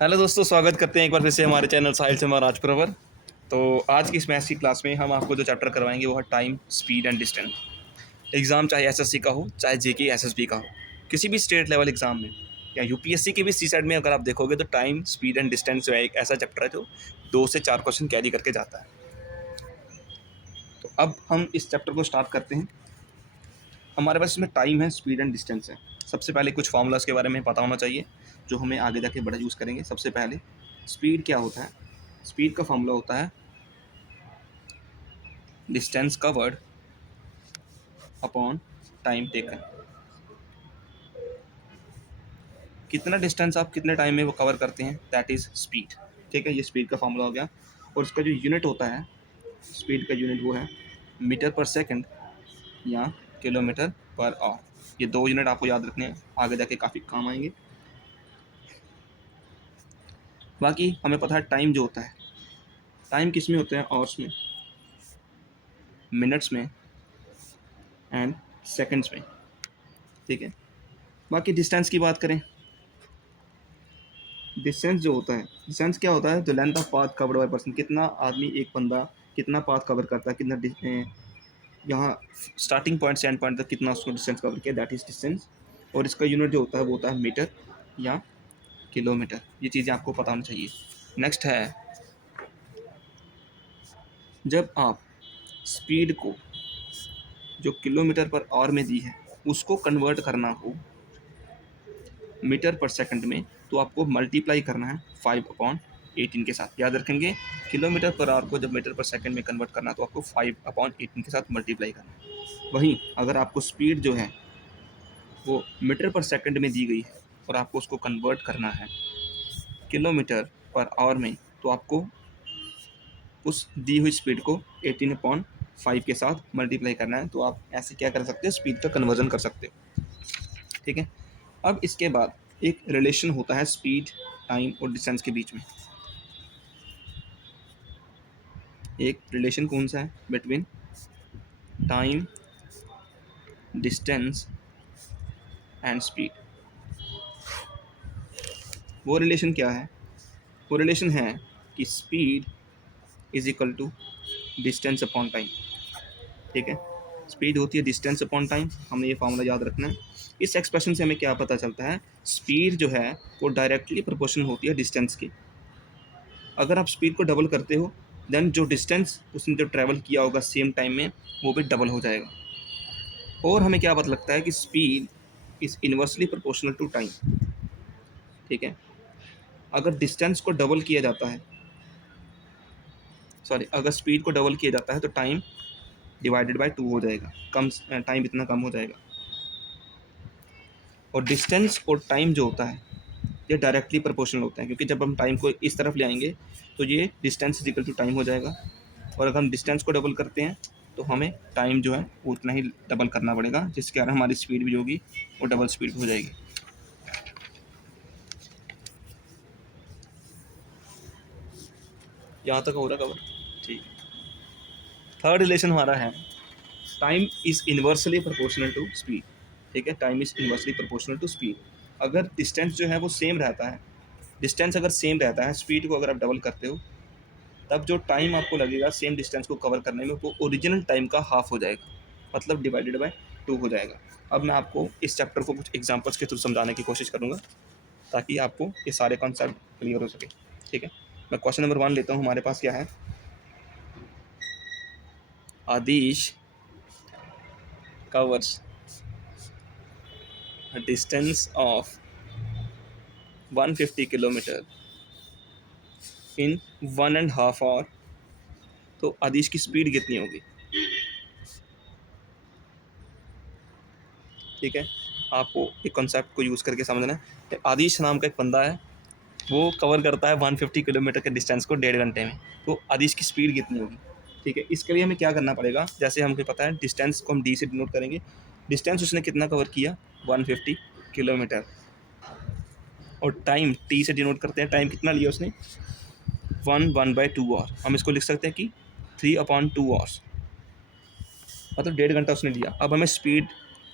Hello दोस्तों, स्वागत करते हैं एक बार फिर से हमारे चैनल साहिल शर्मा राजपुरा पर। तो आज की इस मैथ्स की क्लास में हम आपको जो चैप्टर करवाएंगे वो है time, speed and distance. Exam चाहे एसएससी का हो, चाहे जेके एसएसबी का हो, किसी भी स्टेट लेवल एग्ज़ाम में या यूपीएससी के भी सी साइड में अगर आप देखोगे तो टाइम, स्पीड एंड डिस्टेंस जो है एक ऐसा चैप्टर है जो 2 से 4 क्वेश्चन कैरी करके जाता है। तो अब हम इस चैप्टर को स्टार्ट करते हैं। हमारे पास इसमें टाइम है, स्पीड एंड डिस्टेंस है। सबसे पहले कुछ फार्मूलाज के बारे में पता होना चाहिए जो हमें आगे जाके बड़ा यूज़ करेंगे। सबसे पहले स्पीड क्या होता है? स्पीड का फार्मूला होता है distance covered upon time taken. कितना डिस्टेंस आप कितने टाइम में वो कवर करते हैं, दैट इज़ स्पीड। ठीक है, ये स्पीड का फार्मूला हो गया। और इसका जो यूनिट होता है स्पीड का यूनिट, वो है मीटर पर सेकंड या किलोमीटर पर आवर। ये 2 यूनिट आपको याद रखने हैं, आगे जाके काफ़ी काम आएंगे। बाकी हमें पता है टाइम जो होता है, टाइम किस में होते हैं? आवर्स में, मिनट्स में एंड सेकंड्स में। ठीक है, बाकी डिस्टेंस की बात करें, डिस्टेंस जो होता है, डिस्टेंस क्या होता है? The length of path covered by person. कितना आदमी, एक बंदा कितना पाथ कवर करता है, कितना यहाँ स्टार्टिंग पॉइंट से एंड पॉइंट तक कितना उसको डिस्टेंस कवर किया, दैट इज डिस्टेंस। और इसका यूनिट जो होता है वो होता है मीटर या किलोमीटर। ये चीज़ें आपको पता होनी चाहिए। नेक्स्ट है, जब आप स्पीड को जो किलोमीटर पर आवर में दी है उसको कन्वर्ट करना हो मीटर पर सेकंड में, तो आपको मल्टीप्लाई करना है 5/18 के साथ। याद रखेंगे, किलोमीटर पर आवर को जब मीटर पर सेकंड में कन्वर्ट करना है तो आपको 5/18 के साथ मल्टीप्लाई करना है। वहीं अगर आपको स्पीड जो है वो मीटर पर सेकंड में दी गई है और आपको उसको कन्वर्ट करना है किलोमीटर पर आवर में, तो आपको उस दी हुई स्पीड को 18/5 के साथ मल्टीप्लाई करना है। तो आप ऐसे क्या कर सकते हो, स्पीड का कन्वर्जन कर सकते हो। ठीक है, अब इसके बाद एक रिलेशन होता है स्पीड, टाइम और डिस्टेंस के बीच में। एक रिलेशन कौन सा है? Between time, distance and speed. वो रिलेशन क्या है? वो रिलेशन है कि speed is equal to distance upon time. ठीक है, स्पीड होती है डिस्टेंस अपॉन टाइम। हमें ये फार्मूला याद रखना है। इस एक्सप्रेशन से हमें क्या पता चलता है? स्पीड जो है वो डायरेक्टली प्रोपोर्शनल होती है डिस्टेंस की। अगर आप स्पीड को डबल करते हो देन जो डिस्टेंस उसने जो ट्रैवल किया होगा सेम टाइम में वो भी डबल हो जाएगा। और हमें क्या पता लगता है कि speed is inversely proportional to time. ठीक है, अगर डिस्टेंस को डबल किया जाता है, सॉरी, अगर स्पीड को डबल किया जाता है तो टाइम डिवाइडेड बाय 2 हो जाएगा, कम टाइम इतना कम हो जाएगा। और डिस्टेंस और टाइम जो होता है ये डायरेक्टली प्रोपोर्शनल होता है, क्योंकि जब हम टाइम को इस तरफ ले आएंगे तो ये distance is equal to time हो जाएगा। और अगर हम डिस्टेंस को डबल करते हैं तो हमें टाइम जो है वो उतना ही डबल करना पड़ेगा, जिसके कारण हमारी स्पीड भी होगी वो डबल स्पीड हो जाएगी। यहाँ तक हो रहा कवर? ठीक है। थर्ड रिलेशन हमारा है time is inversely proportional to speed. ठीक है, time is inversely proportional to speed. अगर डिस्टेंस जो है वो सेम रहता है, डिस्टेंस अगर सेम रहता है, स्पीड को अगर आप डबल करते हो तब जो टाइम आपको लगेगा सेम डिस्टेंस को कवर करने में वो ओरिजिनल टाइम का हाफ हो जाएगा, मतलब डिवाइडेड बाय 2 हो जाएगा। अब मैं आपको इस चैप्टर को कुछ एग्जांपल्स के थ्रू समझाने की कोशिश करूँगा ताकि आपको ये सारे कॉन्सेप्ट क्लियर हो सके। ठीक है, मैं क्वेश्चन नंबर 1 लेता हूँ। हमारे पास क्या है? Adish covers a distance of 150 kilometre in 1.5 hour. तो आदिश की स्पीड कितनी होगी? ठीक है, आपको एक कॉन्सेप्ट को यूज़ करके समझना है। आदिश नाम का एक बंदा है, वो कवर करता है 150 किलोमीटर के डिस्टेंस को 1.5 घंटे में। तो आदिश की स्पीड कितनी होगी? ठीक है, इसके लिए हमें क्या करना पड़ेगा? जैसे हमको पता है डिस्टेंस को हम डी से डिनोट करेंगे। डिस्टेंस उसने कितना कवर किया? 150 किलोमीटर। और टाइम टी से डिनोट करते हैं, टाइम कितना लिया उसने? 1/2 आवर। हम इसको लिख सकते हैं कि 3/2 आवर्स, मतलब 1.5 घंटा उसने लिया। अब हमें स्पीड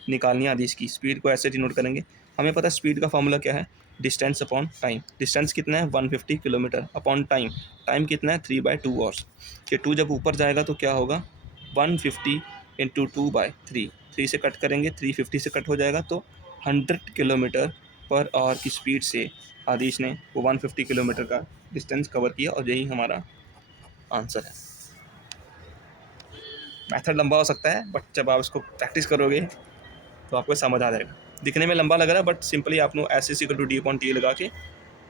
निकालनी है आदिश की। स्पीड को ऐसे डिनोट करेंगे हमें पता है स्पीड का फॉर्मूला क्या है, डिस्टेंस अपॉन टाइम। डिस्टेंस कितना है 150 किलोमीटर अपॉन टाइम, टाइम कितना है 3/2 आवर्स। ये 2 जब ऊपर जाएगा तो क्या होगा 150 इंटू 2/3, 3 से कट करेंगे 350 से कट हो जाएगा, तो 100 किलोमीटर पर आवर की स्पीड से आदिश ने वो 150 किलोमीटर का डिस्टेंस कवर किया और यही हमारा आंसर है। मेथड लंबा हो सकता है बट जब आप इसको प्रैक्टिस करोगे तो आपको समझ आ जाएगा। दिखने में लंबा लग रहा है बट सिंपली आपने S is equal to D upon T लगा के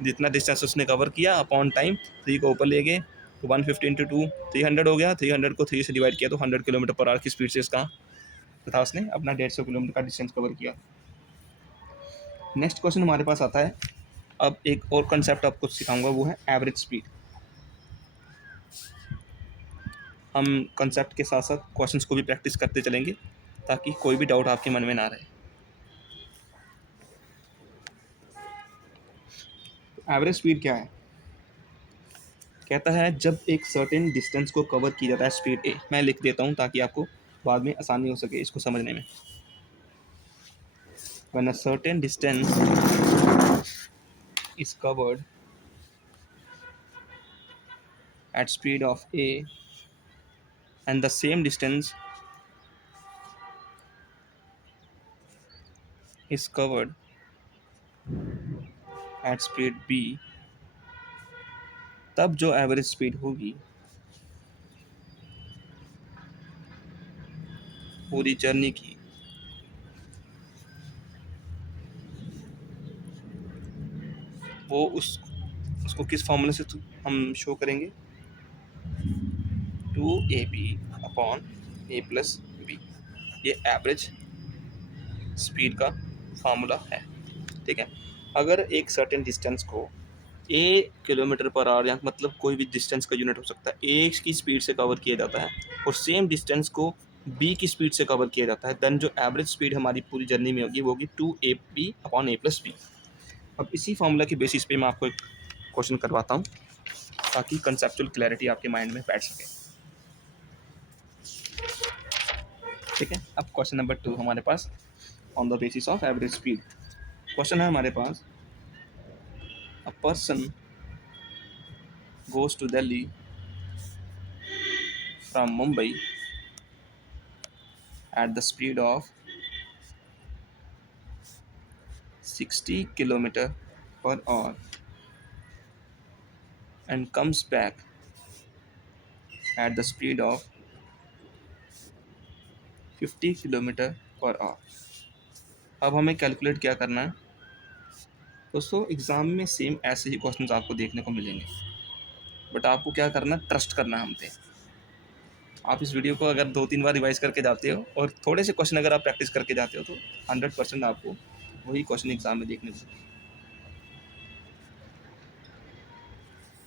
जितना डिस्टेंस उसने कवर किया अपॉन टाइम 3 को ऊपर ले गए तो 150 इंटू 2 300 हो गया, 300 को 3 से डिवाइड किया तो 100 किलोमीटर पर आवर की स्पीड से इसका तथा उसने अपना 150 किलोमीटर का डिस्टेंस कवर किया। नेक्स्ट क्वेश्चन हमारे पास आता है, अब एक और कंसेप्ट आपको सिखाऊंगा वो है एवरेज स्पीड। हम कंसेप्ट के साथ साथ क्वेश्चंस को भी प्रैक्टिस करते चलेंगे ताकि कोई भी डाउट आपके मन में ना रहे। एवरेज स्पीड क्या है, कहता है जब एक सर्टेन डिस्टेंस को कवर किया जाता है स्पीड ए, मैं लिख देता हूँ ताकि आपको बाद में आसानी हो सके इसको समझने में। When a certain distance is covered at speed of a and the same distance is covered at speed b, तब जो एवरेज स्पीड होगी पूरी जर्नी की वो उसको किस फॉर्मूले से हम शो करेंगे, 2ab upon a plus b, ये एवरेज स्पीड का फार्मूला है। ठीक है, अगर एक सर्टेन डिस्टेंस को ए किलोमीटर पर आवर या मतलब कोई भी डिस्टेंस का यूनिट हो सकता है ए की स्पीड से कवर किया जाता है और सेम डिस्टेंस को बी की स्पीड से कवर किया जाता है, देन जो एवरेज स्पीड हमारी पूरी जर्नी में होगी वो होगी 2ab upon a plus B. अब इसी फॉर्मूला की बेसिस पे मैं आपको एक क्वेश्चन करवाता हूँ ताकि कंसेप्चुअल क्लैरिटी आपके माइंड में बैठ सके। ठीक है, अब क्वेश्चन नंबर 2 हमारे पास on the basis of average speed. Question है हमारे पास, a person goes to Delhi from Mumbai at the speed of 60 kilometer per hour and comes back at the speed of 50 kilometre per our. अब हमें calculate क्या करना है दोस्तों, exam में सेम ऐसे ही क्वेश्चंस आपको देखने को मिलेंगे बट आपको क्या करना है, ट्रस्ट करना है हम पे। आप इस वीडियो को अगर 2-3 बार रिवाइज करके जाते हो और थोड़े से क्वेश्चन अगर आप प्रैक्टिस करके जाते हो तो 100% आपको वही क्वेश्चन एग्जाम में देखने को,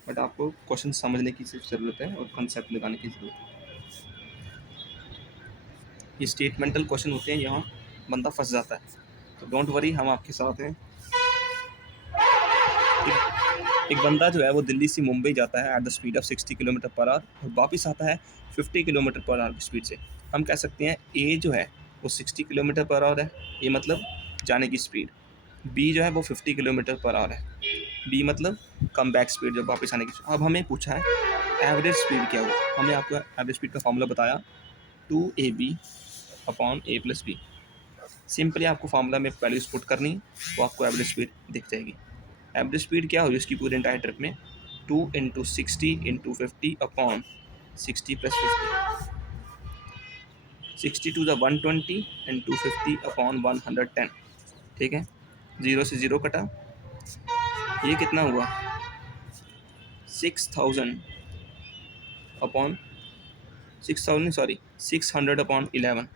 बट आपको क्वेश्चन समझने की सिर्फ ज़रूरत है और कंसेप्ट लगाने की ज़रूरत है। ये स्टेटमेंटल क्वेश्चन होते हैं, यहाँ बंदा फंस जाता है, तो डोंट वरी हम आपके साथ हैं। एक बंदा जो है वो दिल्ली से मुंबई जाता है at the speed of 60 kilometre per hour और वापस आता है 50 किलोमीटर पर आवर की स्पीड से। हम कह सकते हैं ए जो है वो 60 किलोमीटर पर आवर है, ये मतलब जाने की स्पीड, बी जो है वो 50 किलोमीटर पर आवर है, बी मतलब कम बैक स्पीड जब वापस आने की। अब हमें पूछा है एवरेज स्पीड क्या हो, हमने आपको एवरेज स्पीड का फॉर्मूला बताया 2ab upon a plus b. Simply आपको फार्मूला में वैल्यूज पुट करनी तो आपको एवरेज स्पीड दिख जाएगी। एवरेज स्पीड क्या होगी इसकी पूरे एंटायर ट्रिप में, 2 into 60 into 50 upon 60 plus 50, 60 to the 120 into 50 upon 110। ठीक है, 0 से 0 कटा, ये कितना हुआ 6000 अपॉन 6000 सॉरी 600 अपॉन 11।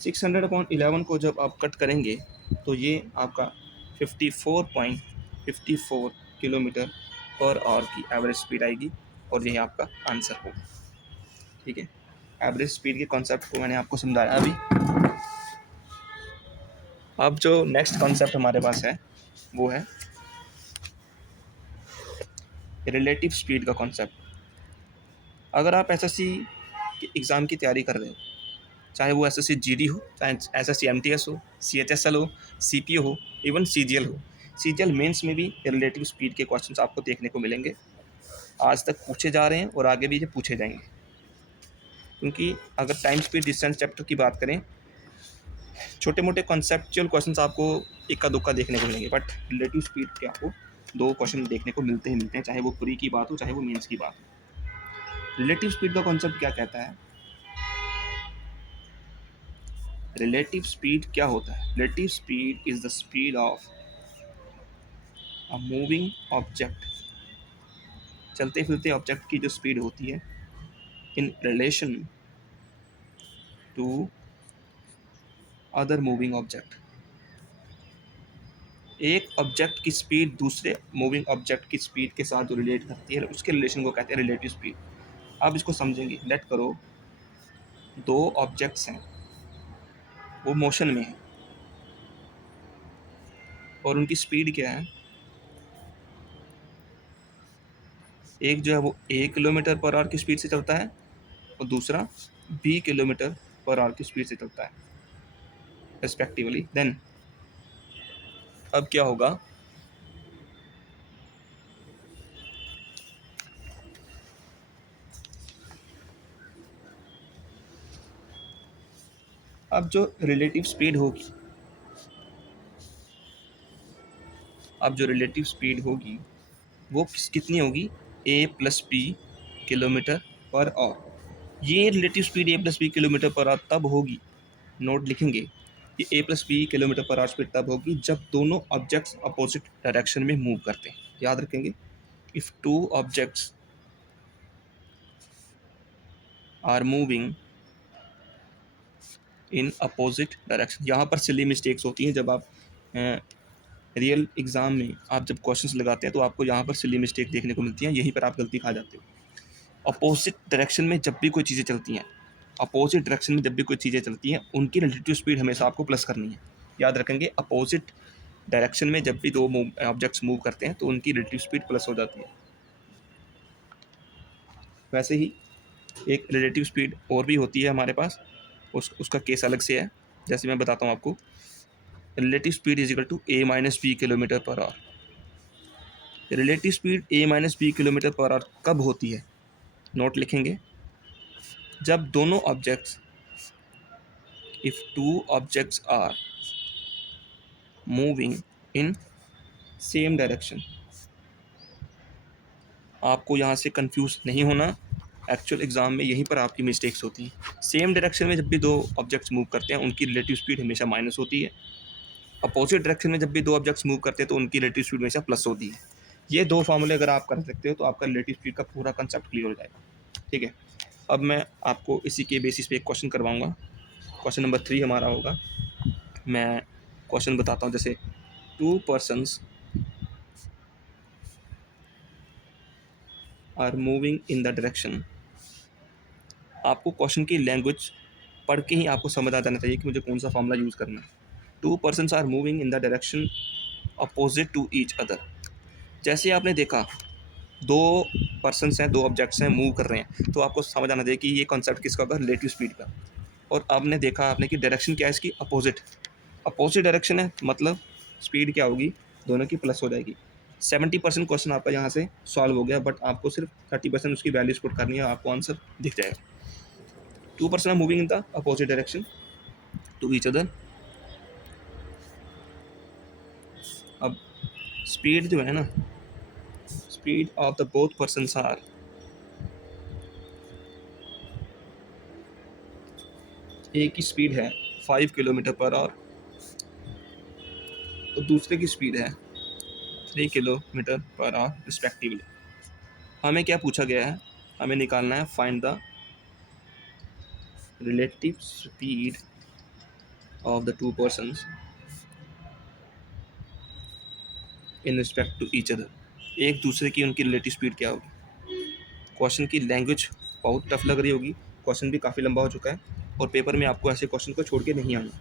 600 अपॉन 11 को जब आप कट करेंगे तो ये आपका 54.54 किलोमीटर पर आवर की एवरेज स्पीड आएगी और यही आपका आंसर होगा। ठीक है, एवरेज स्पीड के कॉन्सेप्ट को मैंने आपको समझाया अभी। अब जो नेक्स्ट कॉन्सेप्ट हमारे पास है वो है रिलेटिव स्पीड का कॉन्सेप्ट। अगर आप एसएससी के एग्ज़ाम की तैयारी कर रहे हो चाहे वो एसएससी जीडी हो, चाहे एसएससी एमटीएस हो, सीएचएसएल हो, सीपीओ हो, इवन सीजीएल हो। सीजीएल मेंस में भी रिलेटिव स्पीड के क्वेश्चंस आपको देखने को मिलेंगे। आज तक पूछे जा रहे हैं और आगे भी ये पूछे जाएंगे, क्योंकि अगर टाइम स्पीड डिस्टेंस चैप्टर की बात करें, छोटे मोटे कॉन्सेप्चुअल क्वेश्चंस आपको इक्का दुक्का देखने को मिलेंगे, बट रिलेटिव स्पीड के आपको 2 क्वेश्चन देखने को मिलते ही मिलते हैं, चाहे वो प्री की बात हो, चाहे वो मेंस की बात हो। रिलेटिव स्पीड का कॉन्सेप्ट क्या कहता है? रिलेटिव स्पीड क्या होता है? Relative speed is the speed of a moving object, चलते फिरते ऑब्जेक्ट की जो स्पीड होती है in relation to other moving object. एक ऑब्जेक्ट की स्पीड दूसरे मूविंग ऑब्जेक्ट की स्पीड के साथ जो रिलेट करती है, उसके रिलेशन को कहते हैं रिलेटिव स्पीड। आप इसको समझेंगे, लेट करो 2 ऑब्जेक्ट्स हैं, वो मोशन में है और उनकी स्पीड क्या है? एक जो है वो A किलोमीटर पर आवर की स्पीड से चलता है और दूसरा B किलोमीटर पर आवर की स्पीड से चलता है रेस्पेक्टिवली। देन अब क्या होगा? अब जो रिलेटिव स्पीड होगी, अब जो रिलेटिव स्पीड होगी वो कितनी होगी? A+B kilometre per hour. ये relative speed A+B kilometre per hour तब होगी, नोट लिखेंगे, ये A+B kilometre per our speed तब होगी जब दोनों ऑब्जेक्ट्स अपोजिट डायरेक्शन में मूव करते हैं। याद रखेंगे, if 2 objects are moving in opposite direction. यहाँ पर सिली मिस्टेक्स होती हैं, जब आप रियल एग्ज़ाम में आप जब क्वेश्चंस लगाते हैं तो आपको यहाँ पर सिली मिस्टेक देखने को मिलती हैं, यहीं पर आप गलती खा जाते हो। अपोजिट डायरेक्शन में जब भी कोई चीज़ें चलती हैं, अपोजिट डायरेक्शन में जब भी कोई चीज़ें चलती हैं, उनकी रिलेटिव स्पीड हमेशा आपको प्लस करनी है। याद रखेंगे, अपोजिट डायरेक्शन में जब भी 2 ऑब्जेक्ट्स मूव करते हैं तो उनकी रिलेटिव स्पीड प्लस हो जाती है। वैसे ही एक रिलेटिव स्पीड और भी होती है हमारे पास, उसका केस अलग से है, जैसे मैं बताता हूँ आपको। Relative speed is equal to A-B kilometre per hour. Relative speed A-B kilometre per hour कब होती है? नोट लिखेंगे, जब दोनों objects, if 2 objects are moving in same direction. आपको यहाँ से कंफ्यूज नहीं होना, एक्चुअल एग्जाम में यहीं पर आपकी मिस्टेक्स होती हैं। सेम डायरेक्शन में जब भी 2 ऑब्जेक्ट्स मूव करते हैं उनकी रिलेटिव स्पीड हमेशा माइनस होती है। अपोजिट डायरेक्शन में जब भी 2 ऑब्जेक्ट्स मूव करते हैं तो उनकी रिलेटिव स्पीड हमेशा प्लस होती है। ये 2 फार्मूले अगर आप कर सकते हो तो आपका रिलेटिव स्पीड का पूरा कंसेप्ट क्लियर हो जाएगा। ठीक है, अब मैं आपको इसी के बेसिस पे एक क्वेश्चन करवाऊंगा। क्वेश्चन नंबर 3 हमारा होगा। मैं क्वेश्चन बताता हूँ, जैसे 2 persons are moving in the direction. आपको क्वेश्चन की लैंग्वेज पढ़ के ही आपको समझ आ जाना चाहिए कि मुझे कौन सा फॉर्मूला यूज़ करना है। 2 persons are moving in the direction opposite to each other. जैसे आपने देखा 2 पर्सन्स हैं, 2 ऑब्जेक्ट्स हैं, मूव कर रहे हैं, तो आपको समझ आना चाहिए कि ये कॉन्सेप्ट किसका होगा? रिलेटिव स्पीड का। और आपने देखा आपने कि डायरेक्शन क्या है इसकी? अपोजिट। अपोजिट डायरेक्शन है, मतलब स्पीड क्या होगी? दोनों की प्लस हो जाएगी। 70% क्वेश्चन आपका यहाँ से सॉल्व हो गया, बट आपको सिर्फ 30% उसकी वैल्यूज पुट करनी है, आपको आंसर दिख जाएगा। 2 person are moving in the opposite direction to each other. अब स्पीड जो है ना, speed of the both persons are, एक की स्पीड है 5 किलोमीटर पर आवर और दूसरे की स्पीड है 3 किलोमीटर पर आवर रिस्पेक्टिवली। हमें क्या पूछा गया है? हमें निकालना है find the relative speed of the 2 persons in respect to each other. एक दूसरे की उनकी रिलेटिव स्पीड क्या होगी? क्वेश्चन की लैंग्वेज बहुत टफ लग रही होगी, क्वेश्चन भी काफ़ी लंबा हो चुका है और पेपर में आपको ऐसे क्वेश्चन को छोड़ के नहीं आना।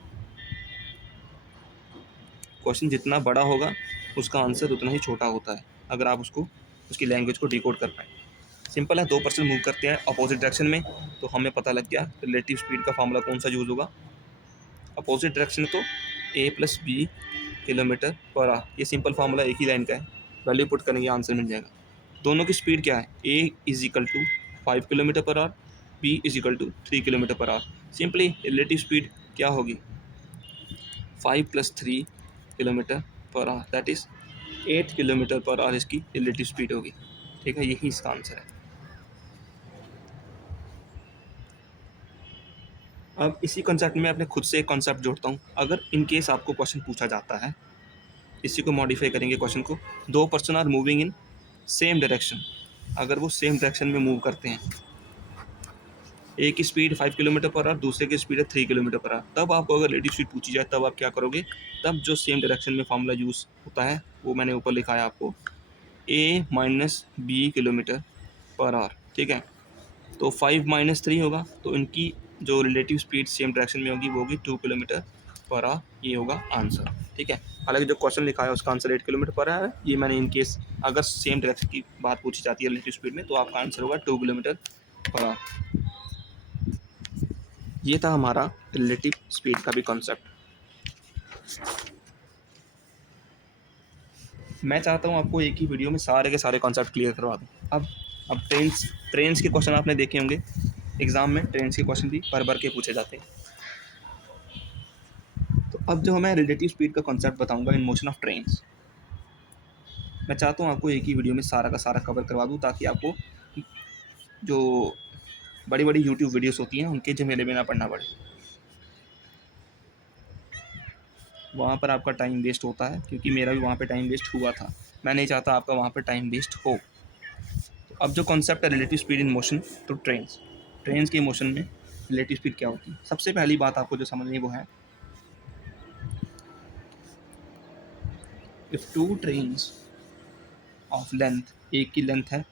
क्वेश्चन जितना बड़ा होगा उसका आंसर उतना ही छोटा होता है, अगर आप उसकी लैंग्वेज को डिकोड कर पाए। सिंपल है, 2% मूव करते हैं अपोजिट डायरेक्शन में, तो हमें पता लग गया रिलेटिव स्पीड का फार्मूला कौन सा यूज़ होगा। अपोजिट डायरेक्शन तो a plus b kilometre per hour, ये सिंपल फार्मूला एक ही लाइन का है, वैल्यू पुट करेंगे आंसर मिल जाएगा। दोनों की स्पीड क्या है, a is equal to 5 kilometre per hour, b is equal to 3 kilometre per hour. Simply relative speed क्या होगी, 5 plus 3 kilometre per hour, that is 8 kilometre per hour इसकी रिलेटिव स्पीड होगी। ठीक है, यही इसका आंसर है। अब इसी कॉन्सेप्ट में अपने खुद से एक कॉन्सेप्ट जोड़ता हूँ। अगर इन केस आपको क्वेश्चन पूछा जाता है, इसी को मॉडिफाई करेंगे क्वेश्चन को, 2 person are moving in same direction, अगर वो सेम डायरेक्शन में मूव करते हैं, एक की स्पीड 5 किलोमीटर पर आवर, दूसरे की स्पीड है 3 किलोमीटर पर आवर, तब आपको अगर रिलेटिव स्पीड पूछी जाए तब आप क्या करोगे, तब जो सेम डायरेक्शन में फार्मूला यूज़ होता है वो मैंने ऊपर लिखा है आपको, a minus b kilometre per hour. ठीक है, तो 5 माइनस 3 होगा, तो इनकी जो रिलेटिव स्पीड सेम डायरेक्शन में होगी वो होगी 2 किलोमीटर पर आवर, ये होगा आंसर। ठीक है, हालांकि जो क्वेश्चन लिखा है उसका आंसर 8 किलोमीटर पर आवर है, ये मैंने इन केस अगर सेम डायरेक्शन की बात पूछी जाती है रिलेटिव स्पीड में, तो आपका आंसर होगा 2 किलोमीटर पर आवर। ये था हमारा रिलेटिव स्पीड का भी कॉन्सेप्ट। मैं चाहता हूँ आपको एक ही वीडियो में सारे के सारे कॉन्सेप्ट क्लियर करवा दूँ। अब ट्रेन्स के क्वेश्चन आपने देखे होंगे एग्ज़ाम में, ट्रेन्स के क्वेश्चन भी भर के पूछे जाते हैं। तो अब जो मैं रिलेटिव स्पीड का कॉन्सेप्ट बताऊंगा इन मोशन ऑफ ट्रेन्स, मैं चाहता हूँ आपको एक ही वीडियो में सारा का सारा कवर करवा दूँ, ताकि आपको जो बड़ी बड़ी यूट्यूब वीडियोस होती हैं उनके झमेले में ना पड़ना पड़े, वहाँ पर आपका टाइम वेस्ट होता है, क्योंकि मेरा भी वहाँ पे टाइम वेस्ट हुआ था। मैं नहीं चाहता आपका वहाँ पे टाइम वेस्ट हो। तो अब जो कॉन्सेप्ट है रिलेटिव स्पीड इन मोशन, तो ट्रेन्स के मोशन में रिलेटिव स्पीड क्या होती है। सबसे पहली बात आपको जो समझनी वो है, if two trains of length, एक की लेंथ है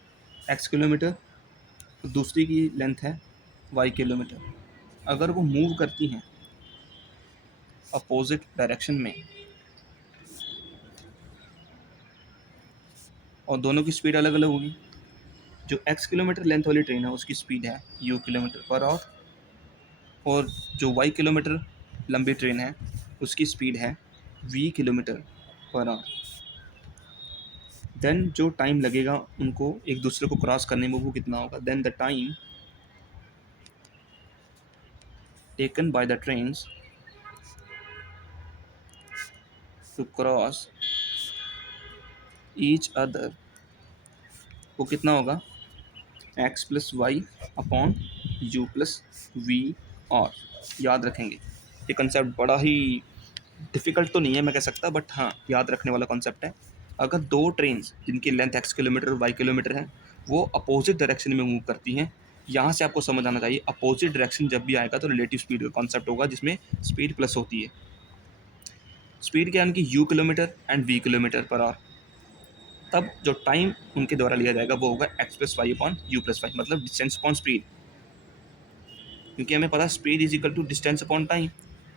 x किलोमीटर, दूसरी की लेंथ है y किलोमीटर, अगर वो मूव करती हैं अपोजिट डायरेक्शन में और दोनों की स्पीड अलग अलग होगी, जो x किलोमीटर लेंथ वाली ट्रेन है उसकी स्पीड है u किलोमीटर पर आवर, और जो y किलोमीटर लंबी ट्रेन है उसकी स्पीड है v kilometre per hour. Then जो टाइम लगेगा उनको एक दूसरे को क्रॉस करने में वो कितना होगा, then the time taken by the trains to cross each other, वो कितना होगा, x plus y upon u plus v. और याद रखेंगे, ये कंसेप्ट बड़ा ही डिफ़िकल्ट तो नहीं है मैं कह सकता, बट हाँ याद रखने वाला कॉन्सेप्ट है। अगर दो ट्रेन्स जिनकी लेंथ x किलोमीटर और y किलोमीटर है वो अपोजिट डायरेक्शन में मूव करती हैं, यहाँ से आपको समझ आना चाहिए अपोजिट डायरेक्शन जब भी आएगा तो रिलेटिव स्पीड का कॉन्सेप्ट होगा, जिसमें स्पीड प्लस होती है। स्पीड क्या है उनकी, u kilometre and v kilometre per hour, तब जो टाइम उनके द्वारा लिया जाएगा वो होगा x plus y upon u plus y, मतलब डिस्टेंस अपॉन स्पीड, क्योंकि हमें पता है speed is equal to distance upon time.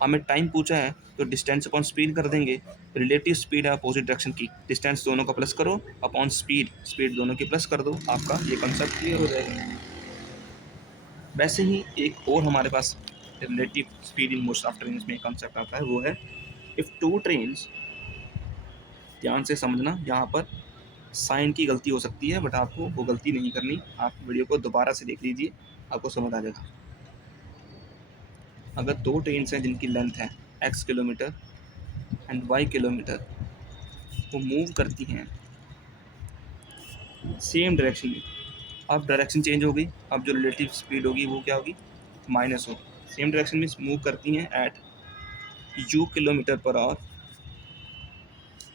हमें टाइम पूछा है तो डिस्टेंस अपॉन स्पीड कर देंगे, रिलेटिव स्पीड है अपोजिट डायरेक्शन की, डिस्टेंस दोनों का प्लस करो अपॉन स्पीड, स्पीड दोनों की प्लस कर दो, आपका ये कंसेप्ट क्लियर हो जाएगा। वैसे ही एक और हमारे पास relative speed in motion of trains में कंसेप्ट आता है, वो है इफ़ टू ट्रेन्स, ध्यान से समझना, यहाँ पर साइन की गलती हो सकती है बट आपको वो गलती नहीं करनी, आप वीडियो को दोबारा से देख लीजिए आपको समझ आ जाएगा। अगर दो ट्रेन्स हैं जिनकी लेंथ है x kilometre and y kilometre, वो मूव करती हैं सेम डायरेक्शन में, अब डायरेक्शन चेंज हो गई, अब जो रिलेटिव स्पीड होगी वो क्या होगी, माइनस होगी। सेम डायरेक्शन में मूव करती हैं at u kilometre per hour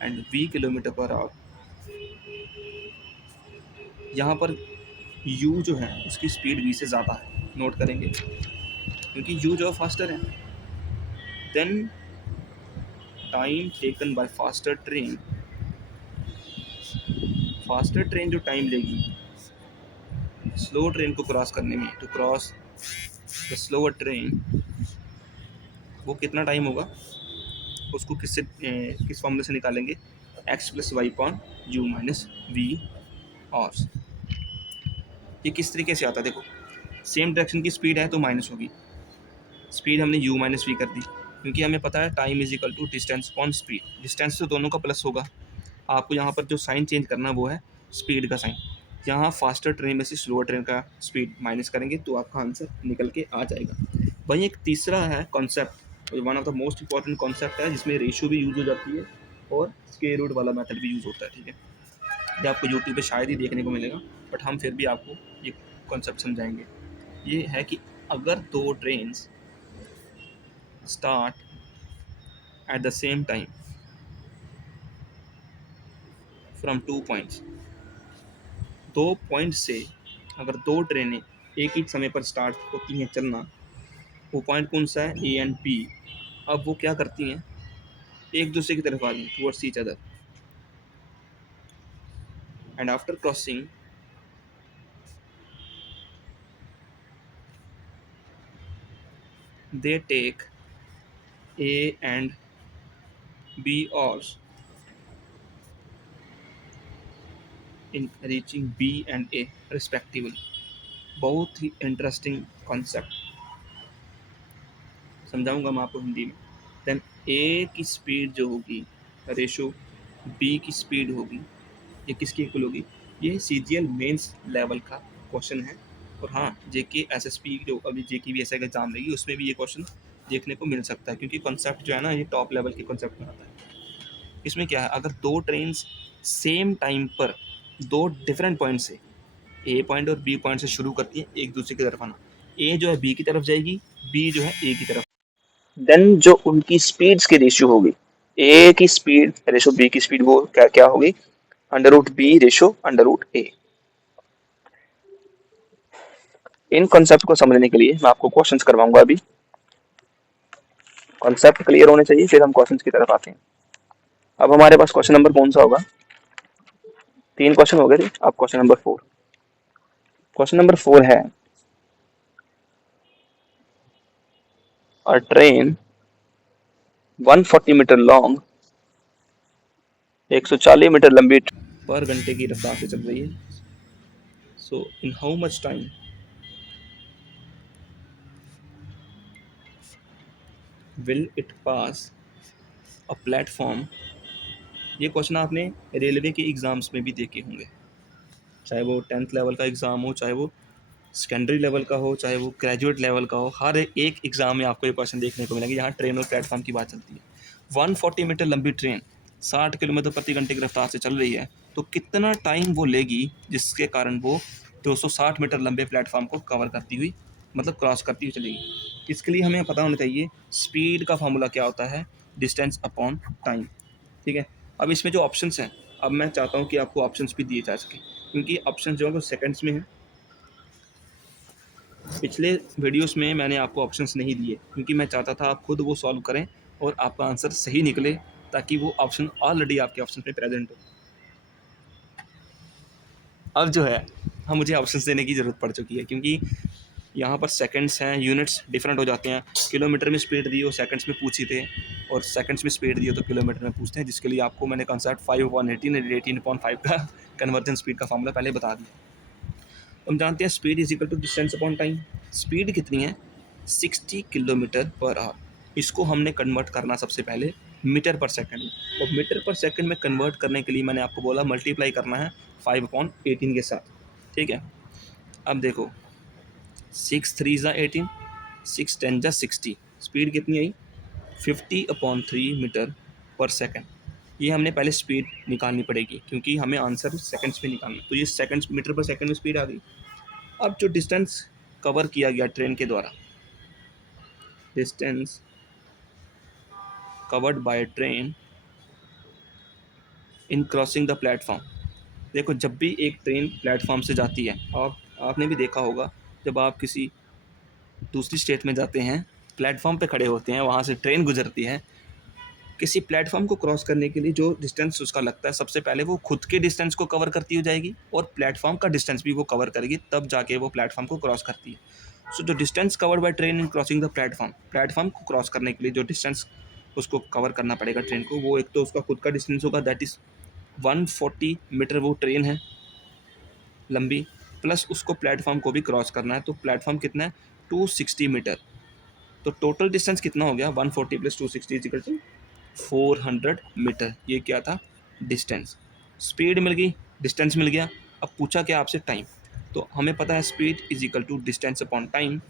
and v kilometre per hour. यहाँ पर u जो है उसकी स्पीड v से ज़्यादा है, नोट करेंगे, क्योंकि u जो फास्टर है। Then time taken by faster train जो टाइम लेगी स्लो ट्रेन को क्रॉस करने में, to cross the slower train, वो कितना टाइम होगा, उसको किस फॉर्मूले से निकालेंगे, x plus y upon u minus v hours. ये किस तरीके से आता है, देखो सेम डायरेक्शन की स्पीड है तो माइनस होगी, स्पीड हमने u माइनस वी कर दी, क्योंकि हमें पता है time is equal to distance upon speed, distance तो दोनों का प्लस होगा। आपको यहाँ पर जो साइन चेंज करना वो है स्पीड का साइन, यहाँ फास्टर ट्रेन में से स्लोअर ट्रेन का स्पीड माइनस करेंगे तो आपका आंसर निकल के आ जाएगा। वहीं एक तीसरा है concept, one of the most important concept है, जिसमें रेशियो भी यूज़ हो जाती है और स्क्वायर रूट वाला मेथड भी यूज़ होता है, ठीक है। ये आपको यूट्यूब पे शायद ही देखने को मिलेगा, बट हम फिर भी आपको ये कॉन्सेप्ट समझाएंगे। ये है कि अगर दो trains start at the same time from 2 points, 2 point से अगर दो ट्रेनें एक ही समय पर स्टार्ट होती हैं चलना, वो पॉइंट कौन सा है, ए एंड बी। अब वो क्या करती हैं, एक दूसरे की तरफ आ रही हैं towards each other, and after crossing they take A and B hours in reaching B and A respectively. बहुत ही इंटरेस्टिंग कॉन्सेप्ट, समझाऊंगा मैं आपको हिंदी में। देन ए की स्पीड जो होगी रेशो बी की स्पीड होगी, ये किसकी इक्वल होगी, ये CGL मेंस लेवल का क्वेश्चन है। और हाँ, जेके SSP जो अभी जेके भी ऐसा एग्जाम रहेगी उसमें भी ये क्वेश्चन देखने को मिल सकता है, क्योंकि कॉन्सेप्ट जो है ना ये टॉप लेवल के कॉन्सेप्ट में आता है। इसमें क्या है, अगर दो ट्रेन सेम टाइम पर दो डिफरेंट पॉइंट से, ए पॉइंट और बी पॉइंट से शुरू करती है एक दूसरे की तरफ आना, ए जो है बी की तरफ जाएगी, बी जो है ए की तरफ, देन जो उनकी स्पीड्स की रेशियो होगी, ए की स्पीड रेशो बी की स्पीड, वो क्या क्या होगी, under root B ratio under root A. इन कॉन्सेप्ट को समझने के लिए मैं आपको क्वेश्चंस करवाऊंगा अभी, कॉन्सेप्ट क्लियर होने चाहिए फिर हम क्वेश्चंस की तरफ आते हैं। अब हमारे पास क्वेश्चन नंबर कौन सा होगा, 3 क्वेश्चन हो गए थे, अब क्वेश्चन नंबर 4। क्वेश्चन नंबर 4 है, a train 140 metre long, 140 metre लंबी पर घंटे की रफ्तार से चल रही है, so in how much time will it pass a platform. ये क्वेश्चन आपने रेलवे के एग्ज़ाम्स में भी देखे होंगे, चाहे वो 10th लेवल का एग्ज़ाम हो, चाहे वो सेकेंडरी लेवल का हो, चाहे वो ग्रेजुएट लेवल का हो, हर एक एग्ज़ाम में आपको ये क्वेश्चन देखने को मिलेंगे यहाँ ट्रेन और प्लेटफॉर्म की बात चलती है। 140 मीटर लंबी ट्रेन 60 किलोमीटर प्रति घंटे की रफ्तार से चल रही है, तो कितना टाइम वो लेगी जिसके कारण वो 260 मीटर लंबे प्लेटफॉर्म को कवर करती हुई, मतलब क्रॉस करती हुई चलेगी। इसके लिए हमें पता होना चाहिए स्पीड का फार्मूला क्या होता है, डिस्टेंस अपॉन टाइम, ठीक है। अब इसमें जो ऑप्शंस हैं, अब मैं चाहता हूँ कि आपको ऑप्शंस भी दिए जा सके, क्योंकि ऑप्शंस जो है वो सेकंड्स में है। पिछले वीडियोस में मैंने आपको ऑप्शंस नहीं दिए, क्योंकि मैं चाहता था आप खुद वो सॉल्व करें और आपका आंसर सही निकले, ताकि वो ऑप्शन ऑलरेडी आपके ऑप्शन में प्रेजेंट हो। अब जो है हम मुझे ऑप्शंस देने की ज़रूरत पड़ चुकी है, क्योंकि यहाँ पर सेकंड्स हैं, यूनिट्स डिफरेंट हो जाते हैं, किलोमीटर में स्पीड दी हो सेकंड्स में पूछी थे, और सेकंड्स में स्पीड दी हो तो किलोमीटर में पूछते हैं, जिसके लिए आपको मैंने कॉन्सेप्ट 5/18 का कन्वर्जन स्पीड का फॉर्मूला पहले बता दिया। हम जानते हैं speed is equal to distance upon time. Speed कितनी है, 60 किलोमीटर पर आवर। इसको हमने कन्वर्ट करना सबसे पहले मीटर पर सेकंड में, और मीटर पर सेकंड में कन्वर्ट करने के लिए मैंने आपको बोला मल्टीप्लाई करना है 5/18 के साथ, ठीक है। अब देखो 6 3 ज़ा 18, 6 10 ज़ा 60, स्पीड कितनी आई 50/3 मीटर पर सेकंड। ये हमने पहले स्पीड निकालनी पड़ेगी, क्योंकि हमें आंसर सेकंड्स में निकालना, तो ये सेकंड्स मीटर पर सेकंड में स्पीड आ गई। अब जो डिस्टेंस कवर किया गया ट्रेन के द्वारा, distance covered by train in crossing the platform. देखो जब भी एक ट्रेन प्लेटफॉर्म से जाती है, आपने भी देखा होगा, जब आप किसी दूसरी स्टेट में जाते हैं, प्लेटफॉर्म पे खड़े होते हैं, वहाँ से ट्रेन गुजरती है, किसी प्लेटफॉर्म को क्रॉस करने के लिए जो डिस्टेंस उसका लगता है, सबसे पहले वो खुद के डिस्टेंस को कवर करती हो जाएगी और प्लेटफॉर्म का डिस्टेंस भी वो कवर करेगी, तब जाके वो प्लेटफॉर्म को क्रॉस करती है। सो जो distance covered by train in crossing the platform, platform को क्रॉस करने के लिए जो डिस्टेंस उसको कवर करना पड़ेगा ट्रेन को, वो एक तो उसका खुद का डिस्टेंस होगा, दैट इज़ 140 मीटर वो ट्रेन है लंबी, प्लस उसको प्लेटफॉर्म को भी क्रॉस करना है। तो प्लेटफॉर्म कितना है, 260 मीटर। तो टोटल डिस्टेंस कितना हो गया, 140 प्लस 260 इजिकल टू 400 मीटर। ये क्या था, डिस्टेंस। स्पीड मिल गई, डिस्टेंस मिल गया। अब पूछा क्या आपसे, टाइम। तो हमें पता है speed is equal to distance upon time.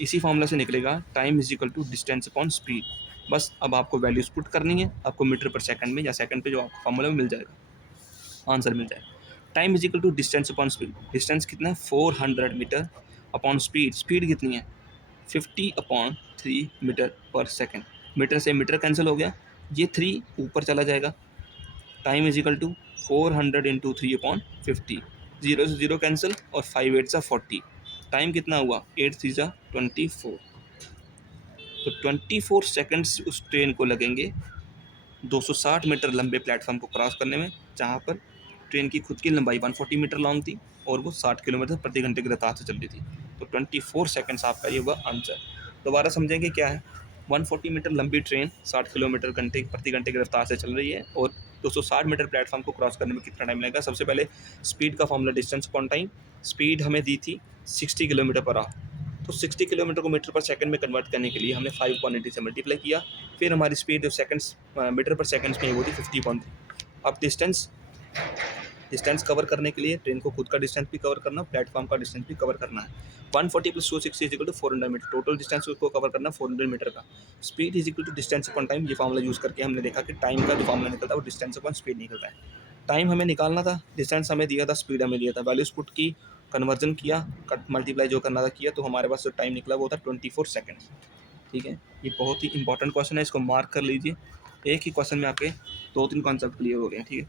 इसी फॉर्मूला से निकलेगा time is equal to distance upon speed. बस अब आपको वैल्यूज पुट करनी है, आपको मीटर पर सेकंड में या सेकंड पे जो आपको फॉर्मूला में मिल जाएगा, आंसर मिल जाएगा। Time is equal to distance upon speed. Distance कितना है, 400 मीटर अपॉन स्पीड। स्पीड कितनी है, 50/3 मीटर पर सेकेंड। मीटर से मीटर कैंसिल हो गया, ये 3 ऊपर चला जाएगा। Time is equal to 400 into 3/50। Zero से जीरो कैंसिल और 5 8 सा 40। टाइम कितना हुआ, 8 3 सा 24। तो 24 सेकंड्स उस ट्रेन को लगेंगे 260 मीटर लंबे प्लेटफॉर्म को क्रॉस करने में, जहाँ पर ट्रेन की खुद की लंबाई 140 मीटर लॉन्ग थी और वो 60 किलोमीटर प्रति घंटे की रफ्तार से चल रही थी। तो 24 सेकंड्स आपका ये हुआ आंसर। दोबारा समझेंगे क्या है, 140 मीटर लंबी ट्रेन 60 किलोमीटर घंटे प्रति घंटे की रफ्तार से चल रही है और 260 मीटर प्लेटफॉर्म को क्रॉस करने में कितना टाइम लगेगा। सबसे पहले स्पीड का formula distance upon time. Speed हमें दी थी 60 किलोमीटर पर आवर। तो 60 किलोमीटर को मीटर पर सेकंड में कन्वर्ट करने के लिए हमने 5.80 से मल्टीप्लाई किया। फिर हमारी स्पीड जो सेकंड्स मीटर पर सेकंड्स में वो थी 50.3। अब डिस्टेंस कवर करने के लिए ट्रेन को खुद का डिस्टेंस भी कवर करना, प्लेटफॉर्म का डिस्टेंस भी कवर करना है। 140 plus 260 is equal to 400 metre. Total distance उसको कवर करना 400 मीटर का। Speed is equal to distance upon time. ये फॉर्मूला यूज़ करके हमने देखा कि टाइम का जो फॉर्मूला निकलता है वो डिस्टेंस अपॉन स्पीड निकलता है। टाइम हमें निकालना था, डिस्टेंस हमें दिया था, स्पीड हमें दिया था। वैल्यूज पुट की, कन्वर्जन किया, कट मल्टीप्लाई जो करना था किया, तो हमारे पास जो टाइम निकला वो था 24 सेकेंड्स। ठीक है, ये बहुत ही इंपॉर्टेंट क्वेश्चन है, इसको मार्क कर लीजिए। एक ही क्वेश्चन में आपके 2-3 कॉन्सेप्ट क्लियर हो गए हैं। ठीक है,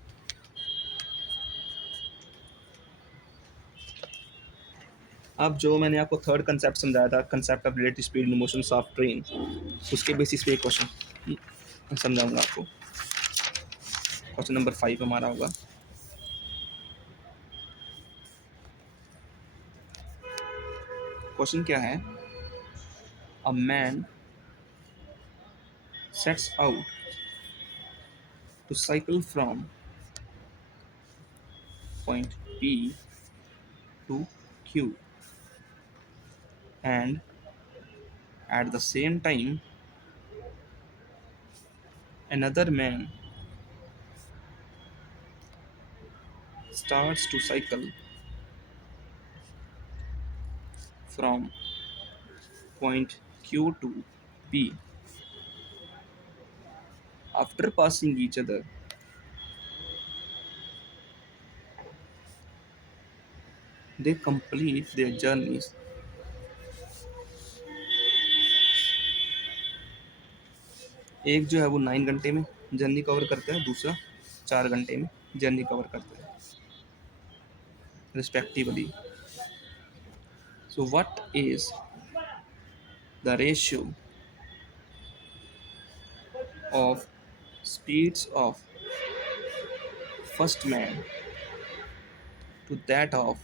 अब जो मैंने आपको थर्ड कंसेप्ट समझाया था, concept of relative speed in motion of train, उसके बेसिस पे एक क्वेश्चन समझाऊंगा आपको। क्वेश्चन नंबर 5 हमारा होगा। क्वेश्चन क्या है, a man sets out to cycle from point P to Q and at the same time another man starts to cycle from point Q to P. After passing each other, they complete their journeys. एक जो है वो 9 घंटे में journey cover करता है, दूसरा 4 घंटे में जर्नी कवर करता है respectively. So what is the ratio of speeds of first man to that of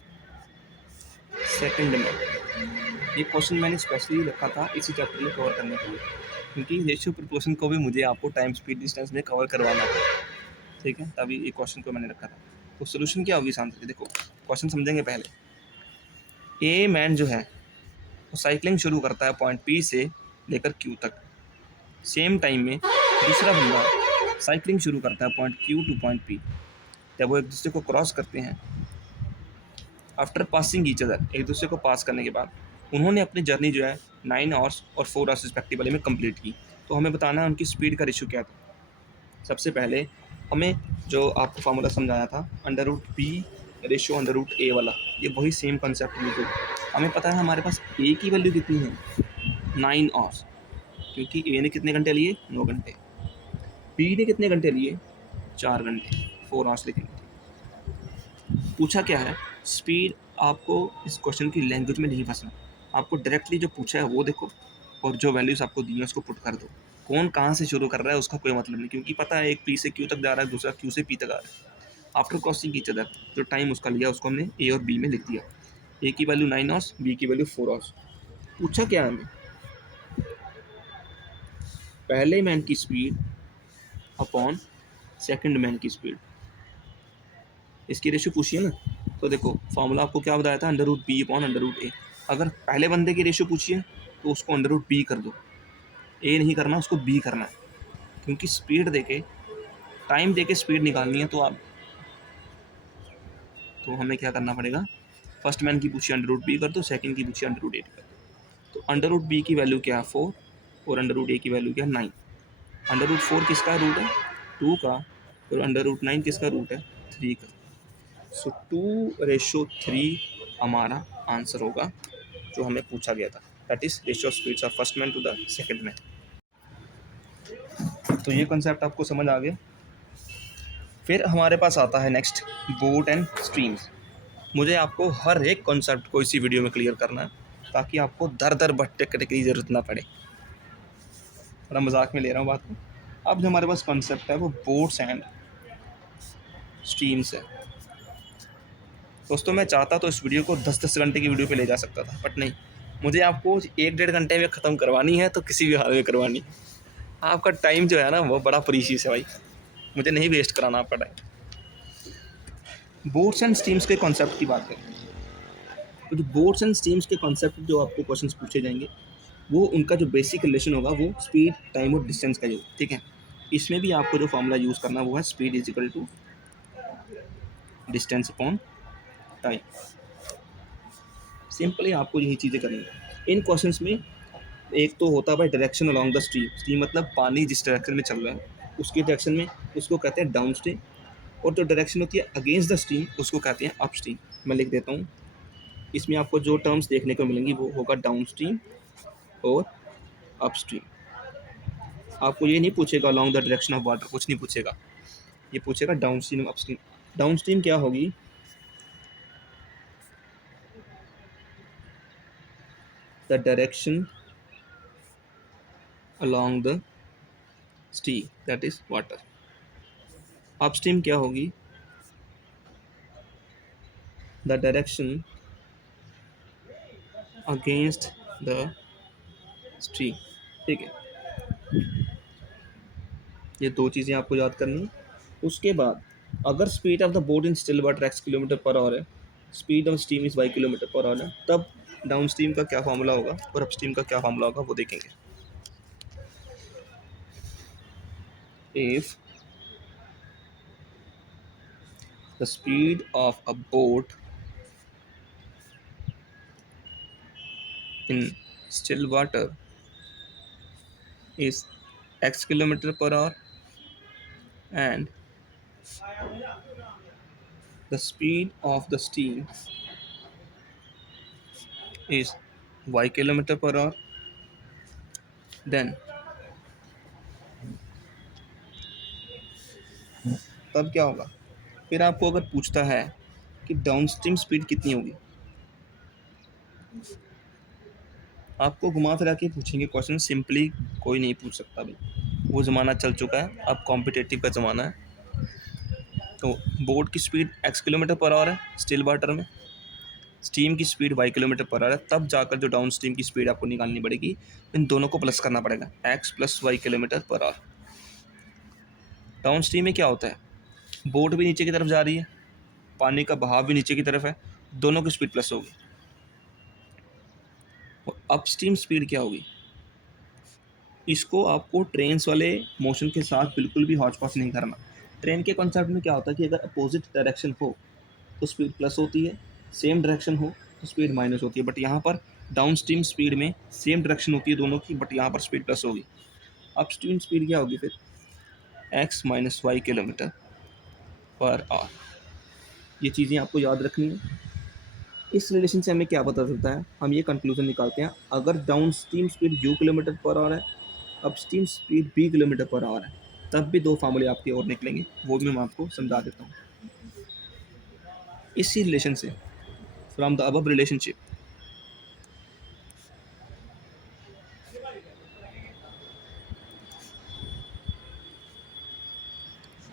second man? ये क्वेश्चन मैंने स्पेशली रखा था इसी चैप्टर में कवर करने के लिए, क्योंकि रेशियो प्रोपोर्शन को भी मुझे आपको टाइम स्पीड डिस्टेंस में कवर करवाना था। ठीक है, तभी ये क्वेश्चन को मैंने रखा था। तो सोल्यूशन क्या होगी इस आंसर की, देखो क्वेश्चन समझेंगे पहले। ए मैन जो है वो साइकिलिंग शुरू करता है पॉइंट पी से लेकर क्यू तक। सेम टाइम में दूसरा बंदा साइकिलिंग शुरू करता है point Q two point P. जब वो एक दूसरे को क्रॉस करते हैं, आफ्टर पासिंग ईच अदर, एक दूसरे को पास करने के बाद उन्होंने अपनी जर्नी जो है 9 आवर्स और 4 आवर्स रिस्पेक्टिवली में कंप्लीट की। तो हमें बताना है उनकी स्पीड का रेशियो क्या था। सबसे पहले हमें जो आपको फार्मूला समझाया था √B रेशियो √A वाला, ये वही सेम कंसेप्ट बिल्कुल। हमें पता है हमारे पास A की वैल्यू कितनी है, 9 आवर्स, क्योंकि A ने कितने घंटे लिए, 9 घंटे। B ने कितने घंटे लिए, 4 घंटे, 4 आवर्स लिखेंगे। पूछा क्या है, स्पीड। आपको इस क्वेश्चन की लैंग्वेज में नहीं फंसना, आपको डायरेक्टली जो पूछा है वो देखो और जो वैल्यूज आपको दी हैं उसको पुट कर दो। कौन कहाँ से शुरू कर रहा है उसका कोई मतलब नहीं, क्योंकि पता है एक पी से क्यू तक जा रहा है, दूसरा क्यू से पी तक आ रहा है। आफ्टर क्रॉसिंग ईच अदर, जो टाइम उसका लिया उसको हमने ए और बी में लिख दिया। ए की वैल्यू 9 आवर्स, बी की वैल्यू 4 आवर्स। पूछा क्या है हमें, पहले मैन की स्पीड अपॉन सेकंड मैन की स्पीड, इसकी रेशियो पूछिए ना। तो देखो फॉर्मूला आपको क्या बताया था, √b/√a। अगर पहले बंदे की रेशियो पूछिए तो उसको √b कर दो, a नहीं करना, उसको b करना है, क्योंकि स्पीड देके, टाइम देके स्पीड निकालनी है। तो हमें क्या करना पड़ेगा, फर्स्ट मैन की पूछिए √b कर दो, सेकंड की पूछिए √8 कर दो। तो √b की वैल्यू क्या है 4 और √a की वैल्यू क्या है 9। √4 किसका रूट है 2 का, और √9 किसका रूट है 3 का। सो 2:3 हमारा आंसर होगा जो हमें पूछा गया था, that is ratio of speeds of first man to the second man. तो ये कॉन्सेप्ट आपको समझ आ गया। फिर हमारे पास आता है नेक्स्ट बोट एंड स्ट्रीम्स। मुझे आपको हर एक कॉन्सेप्ट को इसी वीडियो में क्लियर करना है, ताकि आपको दर दर भटकने की ज़रूरत ना पड़े। थोड़ा मजाक में ले रहा हूँ बात को। अब जो हमारे पास कॉन्सेप्ट है वो बोट्स एंड स्ट्रीम्स है। दोस्तों मैं चाहता तो इस वीडियो को 10-10 घंटे की वीडियो पे ले जा सकता था, बट नहीं, मुझे आपको 1-1.5 घंटे में ख़त्म करवानी है, तो किसी भी हाल में करवानी है। आपका टाइम जो है ना वो बड़ा प्रीशियस है भाई, मुझे नहीं वेस्ट कराना आपका टाइम। बोट्स एंड स्ट्रीम्स के कॉन्सेप्ट की बात करें तो जो बोट्स एंड स्ट्रीम्स के कॉन्सेप्ट जो आपको क्वेश्चंस पूछे जाएंगे, वो उनका जो बेसिक रिलेशन होगा वो स्पीड, टाइम और डिस्टेंस का यूज, ठीक है। इसमें भी आपको जो फॉर्मूला यूज़ करना वो है speed is equal to distance upon time. Simply आपको यही चीज़ें करनी है इन क्वेश्चंस में। एक तो होता है भाई direction along the stream, stream मतलब पानी जिस डायरेक्शन में चल रहा है उसकी डायरेक्शन में, उसको कहते हैं डाउन स्ट्रीम। और जो डायरेक्शन होती है अगेंस्ट द स्ट्रीम उसको कहते हैं अप स्ट्रीम। मैं लिख देता हूँ, इसमें आपको जो टर्म्स देखने को मिलेंगी वो होगा डाउन स्ट्रीम और अप स्ट्रीम। आपको ये नहीं पूछेगा along the direction of water, कुछ नहीं पूछेगा, ये पूछेगा down stream up stream. Down stream क्या होगी, the direction along the stream, that is water। Upstream क्या होगी, the direction against the stream, ठीक है। ये दो चीज़ें आपको याद करनी है। उसके बाद अगर speed of the boat in still water x km/h है, speed of steam is y km/h है, तब डाउन स्ट्रीम का क्या फॉर्मूला होगा और अपस्ट्रीम का क्या फॉर्मूला होगा वो देखेंगे। If the speed of a boat in still water is x km/h and the speed of the steam is y km/h, then तब क्या होगा। फिर आपको अगर पूछता है कि डाउनस्ट्रीम स्पीड कितनी होगी, आपको घुमा फिरा के पूछेंगे क्वेश्चन, सिंपली कोई नहीं पूछ सकता भाई, वो ज़माना चल चुका है, अब कॉम्पिटेटिव का ज़माना है। तो बोट की स्पीड x km/h है स्टिल वाटर में, स्टीम की स्पीड y km/h है, तब जाकर जो डाउन स्ट्रीम की स्पीड आपको निकालनी पड़ेगी, इन दोनों को प्लस करना पड़ेगा, x + y km/h। Down stream में क्या होता है, बोट भी नीचे की तरफ जा रही है, पानी का बहाव भी नीचे की तरफ है, दोनों की स्पीड प्लस होगी। और अपस्ट्रीम स्पीड क्या होगी, इसको आपको ट्रेन्स वाले मोशन के साथ बिल्कुल भी हौच पौच नहीं करना। ट्रेन के कॉन्सेप्ट में क्या होता है कि अगर अपोजिट डायरेक्शन हो तो स्पीड प्लस होती है, सेम डायरेक्शन हो तो स्पीड माइनस होती है। बट यहाँ पर डाउन स्ट्रीम स्पीड में सेम डायरेक्शन होती है दोनों की, बट यहाँ पर स्पीड प्लस होगी। अपस्ट्रीम स्पीड क्या होगी फिर, x - y km/h। ये चीज़ें आपको याद रखनी है। इस रिलेशन से हमें क्या पता चलता है, हम ये कंक्लूजन निकालते हैं, अगर downstream speed u km/h है, अपस्ट्रीम स्पीड b km/h है, तब भी दो फार्मूले आपके और निकलेंगे, वो भी मैं आपको समझा देता हूँ। इसी रिलेशन से, फ्रॉम द अबव रिलेशनशिप,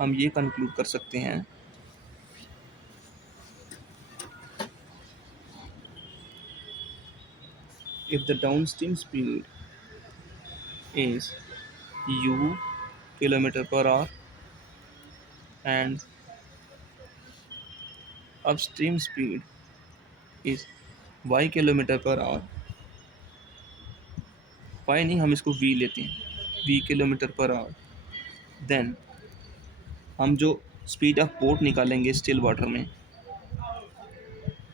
हम ये कंक्लूड कर सकते हैं if the downstream speed is u km/h and upstream speed is y kilometre per hour, y नहीं, हम इसको v लेते हैं, v kilometre per hour. Then हम जो स्पीड ऑफ बोट निकालेंगे स्टिल वाटर में,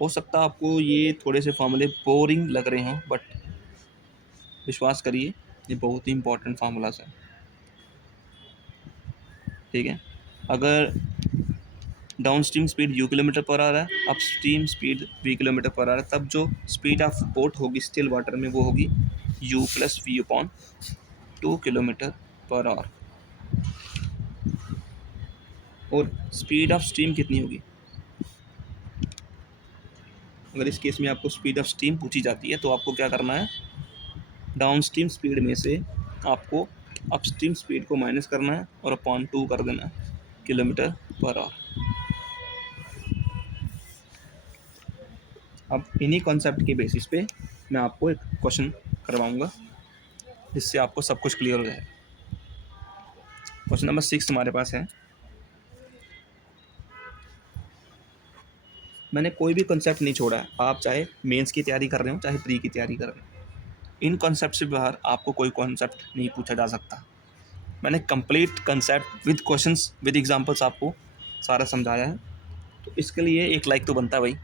हो सकता है आपको ये थोड़े से फार्मूले बोरिंग लग रहे हों, बट विश्वास करिए ये बहुत ही इंपॉर्टेंट फार्मूलाज है, ठीक है। अगर downstream speed u kilometre per hour है, upstream speed v kilometre per hour है, तब जो स्पीड ऑफ बोट होगी स्टिल वाटर में वो होगी u plus v upon 2 kilometre per hour. और स्पीड ऑफ स्ट्रीम कितनी होगी? अगर इस केस में आपको स्पीड ऑफ स्ट्रीम पूछी जाती है तो आपको क्या करना है, डाउन स्ट्रीम स्पीड में से आपको अप स्ट्रीम स्पीड को माइनस करना है और अपॉन 2 कर देना है किलोमीटर पर आवर। अब इन्हीं कॉन्सेप्ट के बेसिस पे मैं आपको एक क्वेश्चन करवाऊंगा जिससे आपको सब कुछ क्लियर हो जाए। क्वेश्चन नंबर 6 हमारे पास है। मैंने कोई भी कॉन्सेप्ट नहीं छोड़ा है, आप चाहे मेंस की तैयारी कर रहे हो चाहे प्री की तैयारी कर रहे हो, इन कॉन्सेप्ट से बाहर आपको कोई कॉन्सेप्ट नहीं पूछा जा सकता। मैंने complete concept with questions with examples आपको सारा समझाया है, तो इसके लिए एक लाइक तो बनता है भाई।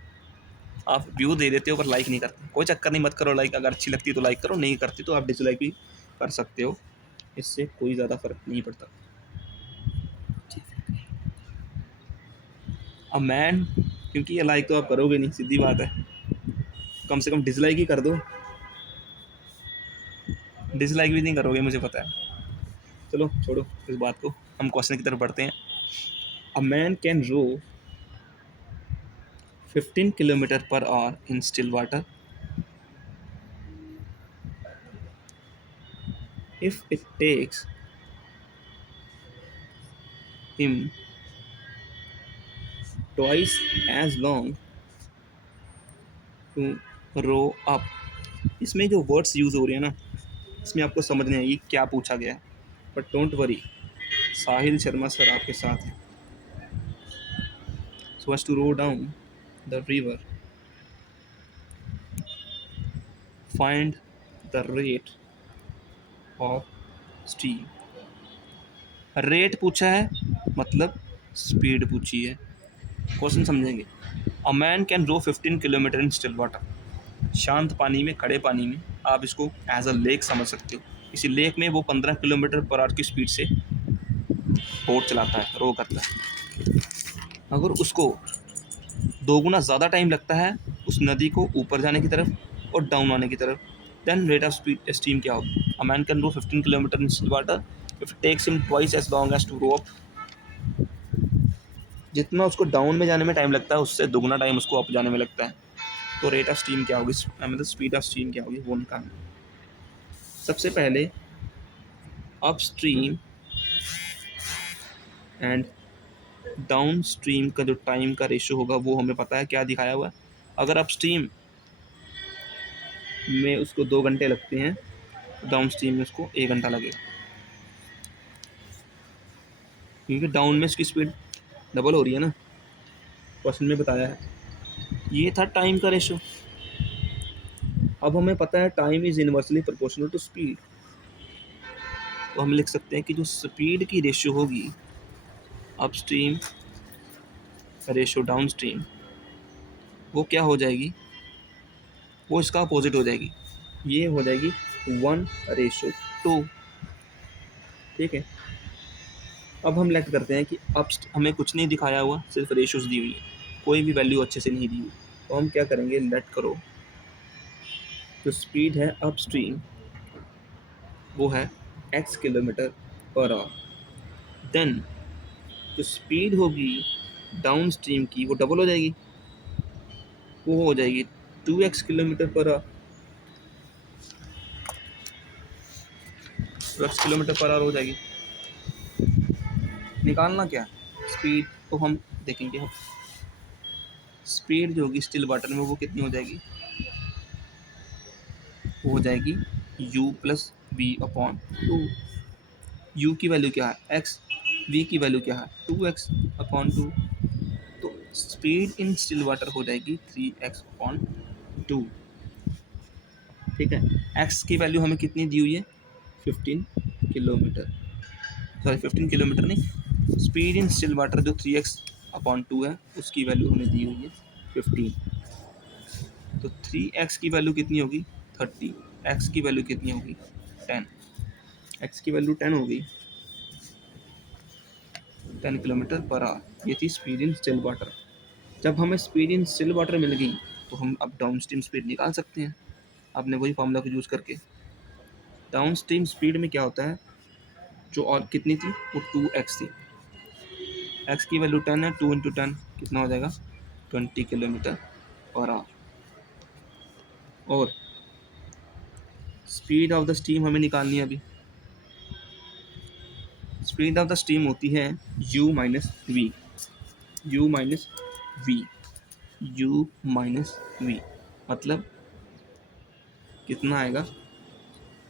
आप व्यू दे देते हो पर लाइक नहीं करते, कोई चक्कर नहीं, मत करो लाइक। अगर अच्छी लगती है तो लाइक करो, नहीं करती तो आप डिसलाइक भी कर सकते हो, इससे कोई ज़्यादा फर्क नहीं पड़ता। अब मैन, क्योंकि ये लाइक तो आप करोगे नहीं, सीधी बात है, कम से कम डिसलाइक ही कर दो। डिसलाइक भी नहीं करोगे मुझे पता है। चलो छोड़ो इस बात को, हम क्वेश्चन की तरफ बढ़ते हैं। A man can row 15 kilometre per hour in still water if it takes him twice as long to row up। इसमें जो वर्ड्स यूज़ हो रहे हैं ना, इसमें आपको समझ नहीं आएगी क्या पूछा गया है, but don't worry, Sahil Sharma sir आपके साथ हैं। So as to row down the river, find the rate of stream. Rate पूछा है मतलब स्पीड पूछी है। क्वेश्चन समझेंगे। A man can row 15 kilometre in still water. शांत पानी में, खड़े पानी में, आप इसको एज अ लेक समझ सकते हो। इसी लेक में वो 15 किलोमीटर पर आवर की स्पीड से बोट चलाता है, रो करता है। अगर उसको दोगुना ज़्यादा टाइम लगता है उस नदी को ऊपर जाने की तरफ और डाउन आने की तरफ, then rate of speed stream क्या होगी? A man can row 15 kilometre in still water if it takes him twice as long as to row up. जितना उसको डाउन में जाने में टाइम लगता है उससे दुगना टाइम उसको अप जाने में लगता है, तो रेट ऑफ स्ट्रीम क्या होगी, मतलब स्पीड ऑफ स्ट्रीम क्या होगी, वो निकालना। सबसे पहले up stream and down stream का जो टाइम का रेशियो होगा वो हमें पता है, क्या दिखाया हुआ है। अगर अप स्ट्रीम में उसको 2 घंटे लगते हैं तो डाउन स्ट्रीम में उसको 1 घंटा लगेगा, क्योंकि डाउन में उसकी स्पीड डबल हो रही है ना, क्वेश्चन में बताया है। ये था टाइम का रेशियो। अब हमें पता है time is inversely proportional to speed, तो हम लिख सकते हैं कि जो स्पीड की रेशियो होगी अपस्ट्रीम रेशियो डाउन स्ट्रीम, वो क्या हो जाएगी, वो इसका अपोजिट हो जाएगी, ये हो जाएगी 1:2। ठीक है। अब हम लेट करते हैं कि अप, हमें कुछ नहीं दिखाया हुआ, सिर्फ रेशियोज दी हुई है, कोई भी वैल्यू अच्छे से नहीं दी हुई, तो हम क्या करेंगे, लेट करो जो स्पीड है अपस्ट्रीम वो है x kilometre per hour. Then जो स्पीड होगी डाउन स्ट्रीम की वो डबल हो जाएगी, वो हो जाएगी 2x kilometre per our. 2x kilometre per our हो जाएगी। निकालना क्या स्पीड, तो हम देखेंगे। हम स्पीड जो होगी स्टिल वाटर में वो कितनी हो जाएगी, वो हो जाएगी u plus v upon 2। U की वैल्यू क्या है x, v की वैल्यू क्या है 2x अपॉन 2। तो स्पीड इन स्टिल वाटर हो जाएगी 3x/2। ठीक है, x की वैल्यू हमें कितनी दी हुई है 15 किलोमीटर, सॉरी 15 किलोमीटर नहीं, स्पीड इन स्टिल वाटर जो 3x/2 है उसकी वैल्यू हमें दी हुई है 15। तो 3x की वैल्यू कितनी होगी 30, x की वैल्यू कितनी होगी 10, x की वैल्यू 10 होगी, 10 किलोमीटर पर आवर। ये थी स्पीड इन स्टिल वाटर। जब हमें स्पीड इन स्टिल वाटर मिल गई तो हम अब डाउन स्ट्रीम स्पीड निकाल सकते हैं आपने वही फार्मूला को यूज़ करके। डाउन स्ट्रीम स्पीड में क्या होता है, जो और कितनी थी वो 2x थी, x की वैल्यू 10 है, 2 × 10 कितना हो जाएगा 20 किलोमीटर पर आवर। और स्पीड ऑफ द स्टीम हमें निकालनी है अभी। स्पीड ऑफ द स्टीम होती है u minus v, u minus v, u minus v मतलब कितना आएगा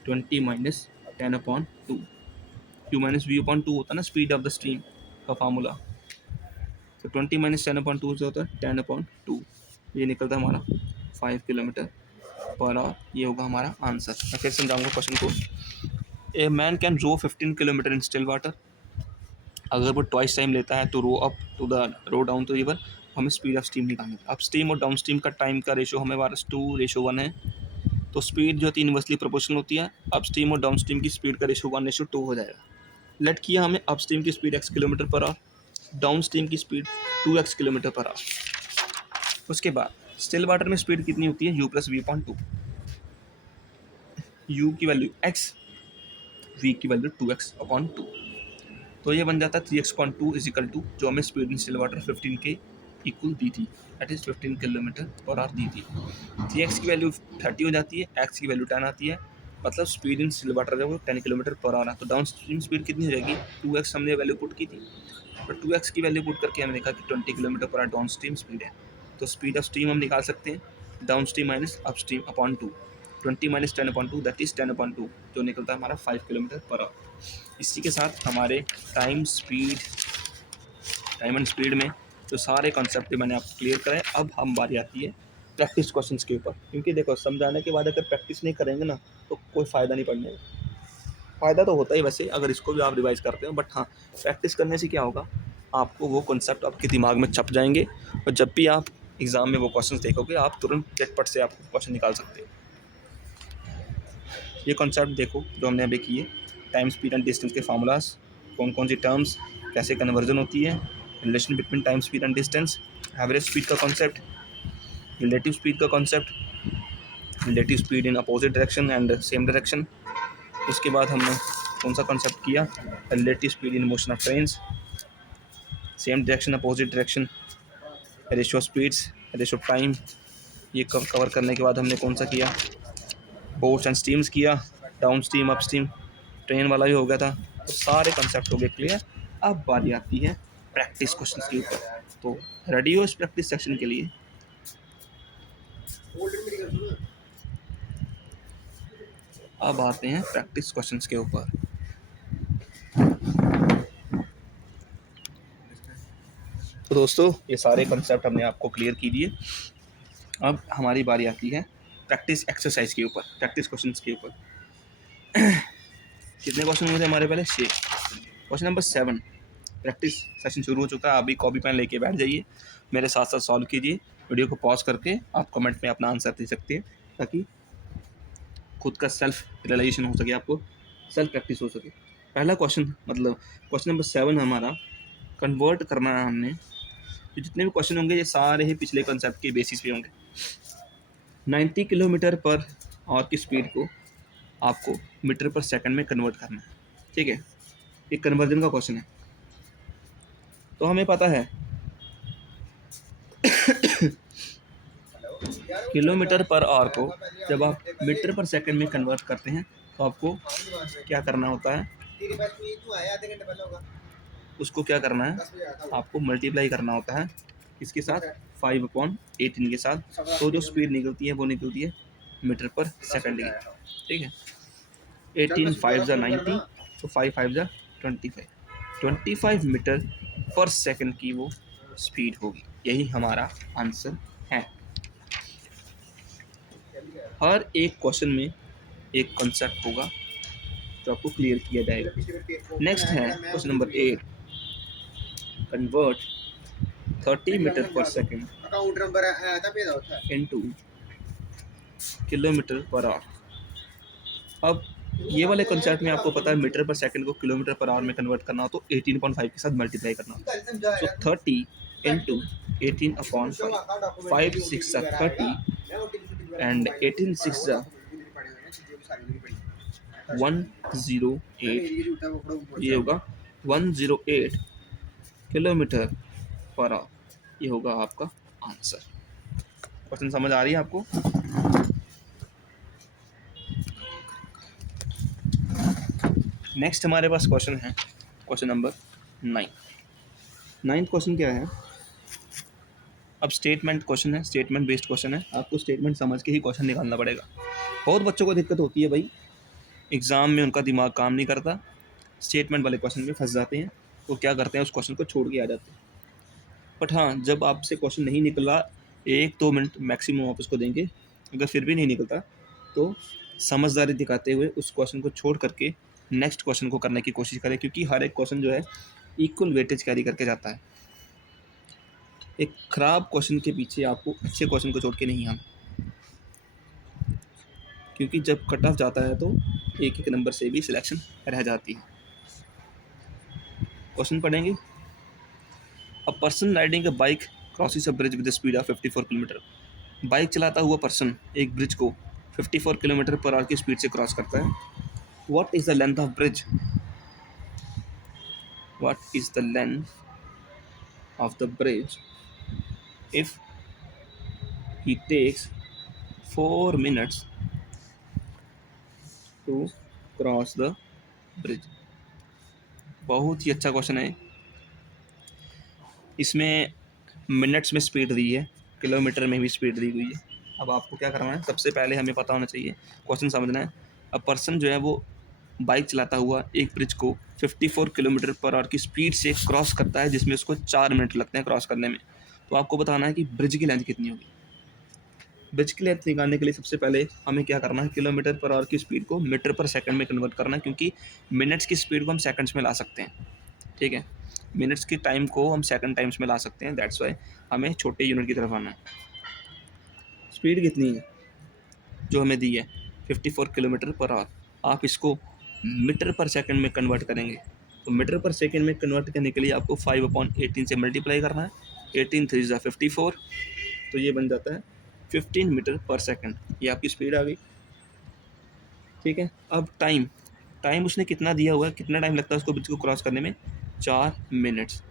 20 minus 10/2। u minus v upon 2 होता है ना स्पीड ऑफ द स्ट्रीम का फार्मूला। तो 20 माइनस 10/2 जो होता है 10/2, ये निकलता है हमारा 5 किलोमीटर पर आवर। ये होगा हमारा आंसर। मैं फिर समझाऊंगा क्वेश्चन को। A man can row 15 kilometre in still water. अगर वो ट्वाइस टाइम लेता है तो रो डाउन टू रिवर, हमें स्पीड ऑफ स्टीम निकालनी है। अब स्टीम और डाउन स्ट्रीम का टाइम का रेशो हमें 2:1 है, तो स्पीड जो है इनवर्सली प्रोपोर्शनल होती है। अप स्ट्रीम और डाउन स्ट्रीम की स्पीड का रेशो 1:2 हो जाएगा। लेट किया हमें अप स्ट्रीम की speed x kilometre per hour, downstream की speed 2x kilometre per hour. उसके बाद स्टिल वाटर में स्पीड कितनी होती है u + v/2, u की वैल्यू x, v की वैल्यू 2x/2। तो ये बन जाता है 3x/2 = जो हमें स्पीड इन स्टिल वाटर 15 के इक्वल दी थी, that is 15 kilometre per hour दी थी। 3x की वैल्यू 30 हो जाती है, x की वैल्यू 10 आती है, मतलब स्पीड इन स्टिल वाटर जो है 10 किलोमीटर पर आवर है। तो डाउन स्ट्रीम स्पीड कितनी हो जाएगी 2x हमने वैल्यू पुट की थी, और 2x की वैल्यू पुट करके हमने देखा कि 20 kilometre per hour downstream speed है। तो स्पीड ऑफ स्ट्रीम हम निकाल सकते हैं down stream minus up stream upon 2, 20 minus 10/2 that is 10/2, जो निकलता है हमारा 5 किलोमीटर पर आवर। इसी के साथ हमारे टाइम एंड स्पीड में जो सारे कॉन्सेप्ट मैंने आपको क्लियर कराए। अब हम बारी आती है प्रैक्टिस क्वेश्चंस के ऊपर, क्योंकि देखो समझाने के बाद अगर प्रैक्टिस नहीं करेंगे ना तो कोई फ़ायदा नहीं पढ़ने में। फ़ायदा तो होता ही वैसे अगर इसको भी आप रिवाइज करते हो, बट हाँ प्रैक्टिस करने से क्या होगा, आपको वो कॉन्सेप्ट आपके दिमाग में छप जाएंगे, और जब भी आप एग्ज़ाम में वो क्वेश्चन देखोगे आप तुरंत झटपट से आप क्वेश्चन निकाल सकते हो। ये कॉन्सेप्ट देखो जो हमने अभी किए, टाइम स्पीड एंड डिस्टेंस के फार्मूलाज, कौन कौन सी टर्म्स कैसे कन्वर्जन होती है, relation between time speed and distance, average speed का कॉन्सेप्ट, रिलेटिव स्पीड का concept, relative speed in opposite direction and same direction. उसके बाद हमने कौन सा कॉन्सेप्ट किया, relative speed in motion of trains, same direction opposite direction, ratio speeds, ratio time. ये cover करने के बाद हमने कौन सा किया, बोट्स एंड स्टीम्स किया, down stream up stream, train वाला भी हो गया था। तो सारे कंसेप्ट हो गए क्लियर। अब बारी आती है प्रैक्टिस क्वेश्चन के ऊपर। तो रेडी हो इस प्रैक्टिस सेक्शन के लिए? अब आते हैं प्रैक्टिस क्वेश्चंस के ऊपर। तो दोस्तों ये सारे कंसेप्ट हमने आपको क्लियर की दिए। अब हमारी बारी आती है प्रैक्टिस एक्सरसाइज के ऊपर, प्रैक्टिस क्वेश्चंस के ऊपर। कितने क्वेश्चन हुए थे हमारे पहले? 6। क्वेश्चन नंबर 7, प्रैक्टिस सेशन शुरू हो चुका है। अभी कॉपी पेन लेके बैठ जाइए, मेरे साथ साथ सॉल्व कीजिए। वीडियो को पॉज करके आप कमेंट में अपना आंसर दे सकते हैं, ताकि खुद का सेल्फ रियलाइजेशन हो सके, आपको सेल्फ प्रैक्टिस हो सके। पहला क्वेश्चन मतलब क्वेश्चन नंबर 7 हमारा कन्वर्ट करना है हमने। तो जितने भी क्वेश्चन होंगे ये सारे ही पिछले कंसेप्ट के बेसिस पे होंगे। 90 किलोमीटर पर आवर की स्पीड को आपको मीटर पर सेकंड में कन्वर्ट करना है, ठीक है। एक कन्वर्जन का क्वेश्चन है। तो हमें पता है किलोमीटर पर आवर को जब आप मीटर पर सेकंड में कन्वर्ट करते हैं तो आपको क्या करना होता है, उसको क्या करना है, आपको मल्टीप्लाई करना होता है इसके साथ 5/18 के साथ। तो जो स्पीड निकलती है वो निकलती है मीटर पर सेकंड की, ठीक है। 18 5 90, तो 5 5 25 मीटर पर सेकंड की वो स्पीड होगी। यही हमारा आंसर है। हर एक क्वेश्चन में एक कॉन्सेप्ट होगा जो आपको क्लियर किया जाएगा। नेक्स्ट है question number 8, convert 30 metre per second account number है था भेजा होता है इनटू किलोमीटर पर आवर। अब ये वाले कॉन्सेप्ट में आपको पता है मीटर पर सेकंड को किलोमीटर पर आवर में कन्वर्ट करना हो तो 18.5 के साथ मल्टीप्लाई करना हो। सो 30 इंटू 18/5, 5 6 30 एंड 18 6 108, ये होगा 108 किलोमीटर पर आवर। ये होगा आपका आंसर। क्वेश्चन समझ आ रही है आपको? नेक्स्ट हमारे पास क्वेश्चन है क्वेश्चन नंबर 9। नाइन्थ क्वेश्चन क्या है? अब स्टेटमेंट क्वेश्चन है, स्टेटमेंट बेस्ड क्वेश्चन है। आपको स्टेटमेंट समझ के ही क्वेश्चन निकालना पड़ेगा। बहुत बच्चों को दिक्कत होती है भाई, एग्ज़ाम में उनका दिमाग काम नहीं करता, स्टेटमेंट वाले क्वेश्चन में फंस जाते हैं। वो क्या करते हैं, उस क्वेश्चन को छोड़ के आ जाते हैं। बट हाँ, जब आपसे क्वेश्चन नहीं निकला 1-2 मिनट मैक्सिमम आप उसको देंगे, अगर फिर भी नहीं निकलता तो समझदारी दिखाते हुए उस क्वेश्चन को छोड़ करके नेक्स्ट क्वेश्चन को करने की कोशिश करें, क्योंकि हर एक क्वेश्चन जो है इक्वल वेटेज कैरी करके जाता है। एक ख़राब क्वेश्चन के पीछे आपको अच्छे क्वेश्चन को छोड़ के नहीं आना, क्योंकि जब कट ऑफ जाता है तो एक एक नंबर से भी सिलेक्शन रह जाती है। क्वेश्चन पढ़ेंगे। A person riding a bike crosses a bridge with speed of 54 kilometre. Bike चलाता हुआ पर्सन एक ब्रिज को 54 किलोमीटर पर आवर की स्पीड से क्रॉस करता है। What is the length of bridge? What is the length of the bridge if he takes 4 minutes to cross the bridge? बहुत ही अच्छा क्वेश्चन है। इसमें मिनट्स में स्पीड दी है, किलोमीटर में भी स्पीड दी हुई है। अब आपको क्या करना है, सबसे पहले हमें पता होना चाहिए, क्वेश्चन समझना है। अब पर्सन जो है वो बाइक चलाता हुआ एक ब्रिज को 54 किलोमीटर पर आवर की स्पीड से क्रॉस करता है, जिसमें उसको 4 मिनट लगते हैं क्रॉस करने में। तो आपको बताना है कि ब्रिज की लेंथ कितनी होगी। ब्रिज की लेंथ निकालने के लिए सबसे पहले हमें क्या करना है, किलोमीटर पर आवर की स्पीड को मीटर पर सेकंड में कन्वर्ट करना है, क्योंकि मिनट्स की स्पीड को हम सेकंड्स में ला सकते हैं। ठीक है, मिनट्स की टाइम को हम सेकंड टाइम्स में ला सकते हैं। दैट्स वाई हमें छोटे यूनिट की तरफ आना है। स्पीड कितनी है जो हमें दी है? 54 किलोमीटर पर आवर। आप इसको मीटर पर सेकंड में कन्वर्ट करेंगे तो मीटर पर सेकंड में कन्वर्ट करने के लिए आपको 5/18 से मल्टीप्लाई करना है। 18 3 ज़ा 54, तो ये बन जाता है 15 मीटर पर सेकंड। ये आपकी स्पीड आ गई। ठीक है, अब टाइम, टाइम उसने कितना दिया हुआ है, कितना टाइम लगता है उसको ब्रिज को क्रॉस करने में? 4 मिनट्स।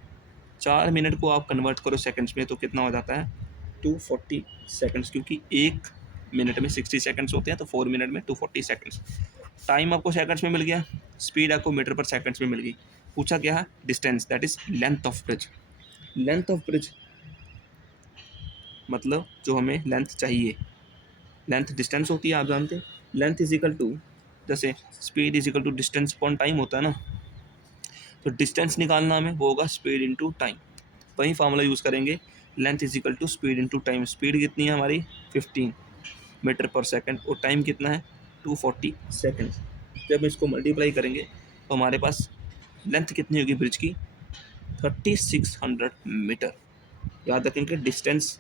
4 मिनट को आप कन्वर्ट करो सेकंड्स में तो कितना हो जाता है? 240 सेकंड्स, क्योंकि 1 मिनट में 60 सेकंड्स होते हैं, तो 4 मिनट में 240 सेकंड्स। टाइम आपको सेकंड्स में मिल गया, स्पीड आपको मीटर पर सेकंड्स में मिल गई। पूछा क्या है? Distance, that is length of bridge. Length of bridge मतलब जो हमें लेंथ चाहिए, लेंथ डिस्टेंस होती है, आप जानते हैं। लेंथ इज इक्वल टू, जैसे speed is equal to distance upon time होता है ना, तो डिस्टेंस निकालना हमें वो होगा स्पीड इंटू टाइम। वही फार्मूला यूज़ करेंगे, length is equal to speed into time. Speed कितनी है हमारी? 15 मीटर पर सेकंड, और टाइम कितना है? 240 सेकंड। जब इसको मल्टीप्लाई करेंगे तो हमारे पास लेंथ कितनी होगी ब्रिज की? 3600 मीटर। याद रखेंगे डिस्टेंस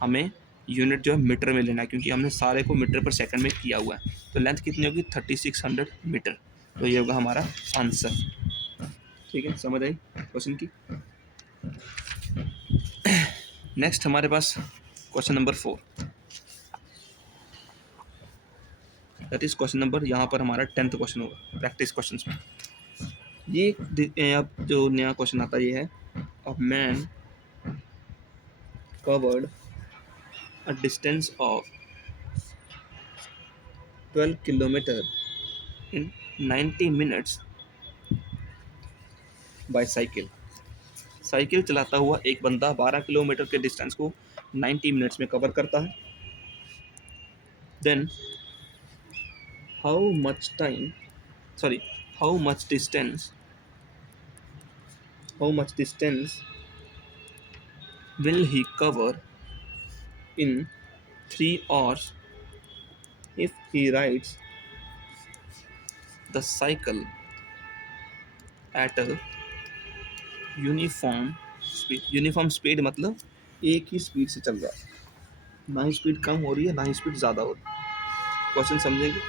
हमें यूनिट जो है मीटर में लेना है, क्योंकि हमने सारे को मीटर पर सेकंड में किया हुआ है। तो लेंथ कितनी होगी? 3600 मीटर। तो ये होगा हमारा आंसर। ठीक है, समझ आई क्वेश्चन की? नेक्स्ट हमारे पास question number 4, that is question number, यहाँ पर हमारा 10th क्वेश्चन होगा प्रैक्टिस क्वेश्चंस में। ये अब जो नया क्वेश्चन आता है ये है, a man covered a distance of 12 kilometre in 90 minutes bye cycle. Cycle चलाता हुआ एक बंदा 12 किलोमीटर के डिस्टेंस को 90 मिनट्स में कवर करता है। Then how much time, sorry, how much distance will he cover in 3 hours if he rides the cycle at a uniform speed? Uniform speed मतलब एक ही स्पीड से चल रहा है, ना ही स्पीड कम हो रही है ना ही स्पीड ज़्यादा हो रही है। क्वेश्चन समझेंगे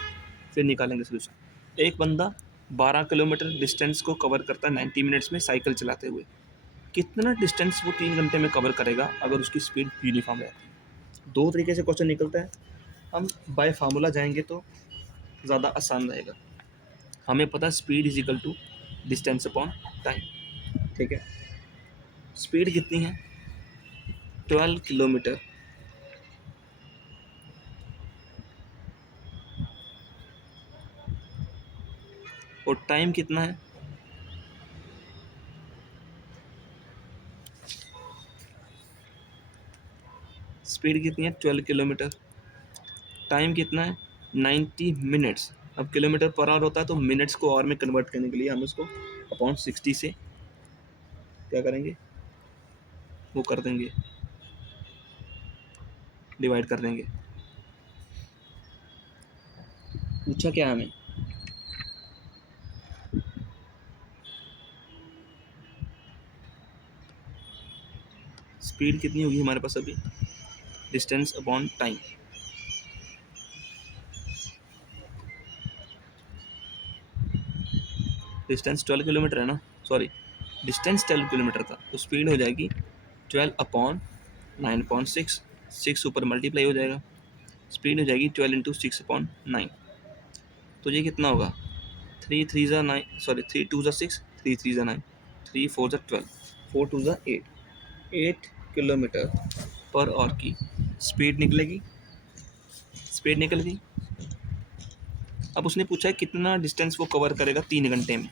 फिर निकालेंगे सोल्यूशन। एक बंदा 12 किलोमीटर डिस्टेंस को कवर करता है 90 मिनट्स में साइकिल चलाते हुए। कितना डिस्टेंस वो 3 घंटे में कवर करेगा अगर उसकी स्पीड यूनिफॉर्म रहती है? दो तरीके से क्वेश्चन निकलता है। हम बाय फार्मूला जाएंगे तो ज़्यादा आसान रहेगा। हमें पता है speed is equal to distance upon time. ठीक है, स्पीड कितनी है? 12 किलोमीटर और टाइम कितना है? स्पीड कितनी है? 12 किलोमीटर। टाइम कितना है? 90 मिनट्स। अब किलोमीटर पर आवर होता है तो मिनट्स को आवर में कन्वर्ट करने के लिए हम उसको अपॉन 60 से क्या करेंगे, वो कर देंगे, डिवाइड कर देंगे। पूछा क्या हमें? स्पीड कितनी होगी हमारे पास अभी? Distance upon time. Distance 12 kilometre है ना, सॉरी, डिस्टेंस 12 किलोमीटर था तो स्पीड हो जाएगी 12 अपॉन 9.6। 6 ऊपर मल्टीप्लाई हो जाएगा, स्पीड हो जाएगी 12 इंटू 6/9। तो ये कितना होगा? 3 3 ज़ा 9, सॉरी 3 2 ज़ा 6, 3 3 ज़ा 9, 3 4 ज़ा 12, 4 2 ज़ा 8। 8 किलोमीटर पर आवर की स्पीड निकलेगी। स्पीड निकल गई। अब उसने पूछा है कितना डिस्टेंस वो कवर करेगा 3 घंटे में।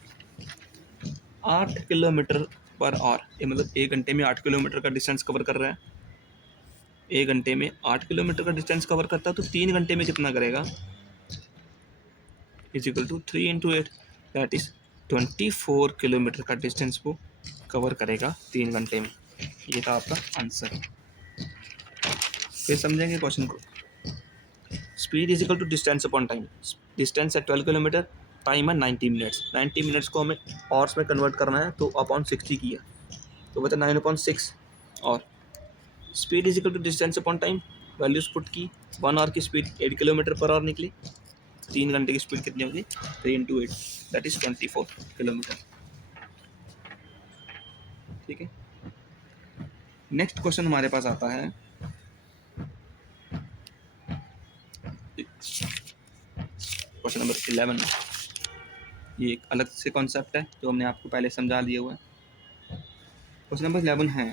8 किलोमीटर पर आवर, ये मतलब 1 घंटे में 8 किलोमीटर का डिस्टेंस कवर कर रहा है। 1 घंटे में 8 किलोमीटर का डिस्टेंस कवर करता है तो 3 घंटे में कितना करेगा? Is equal to 3 into 8, that is 24 kilometre का डिस्टेंस वो कवर करेगा 3 घंटे में। ये था आपका आंसर। फिर समझेंगे क्वेश्चन को। Speed is equal to distance upon time. Distance है 12 किलोमीटर, टाइम है 90 मिनट्स। 90 मिनट्स को हमें आवर्स में कन्वर्ट करना है तो अपॉन 60 किया तो बचा 9/6। और speed is equal to distance upon time, values put की। 1 आवर की स्पीड 8 किलोमीटर पर आवर निकली। 3 घंटे की स्पीड कितनी होगी? 3 इंटू 8, दैट इज 24 किलोमीटर। ठीक है, नेक्स्ट क्वेश्चन हमारे पास आता है क्वेश्चन नंबर 11। ये एक अलग से कॉन्सेप्ट है जो हमने आपको पहले समझा दिया हुआ है। क्वेश्चन नंबर 11 है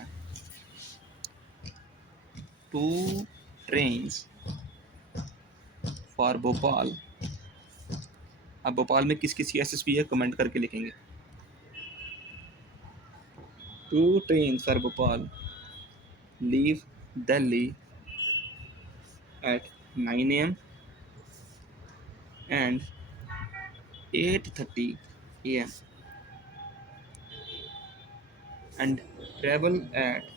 2 ट्रेन्स फॉर भोपाल। अब भोपाल में किस किस की एसएसपी है कमेंट करके लिखेंगे। 2 trains for Bhopal leave Delhi at 9 a.m. and 8:30 a.m. and travel at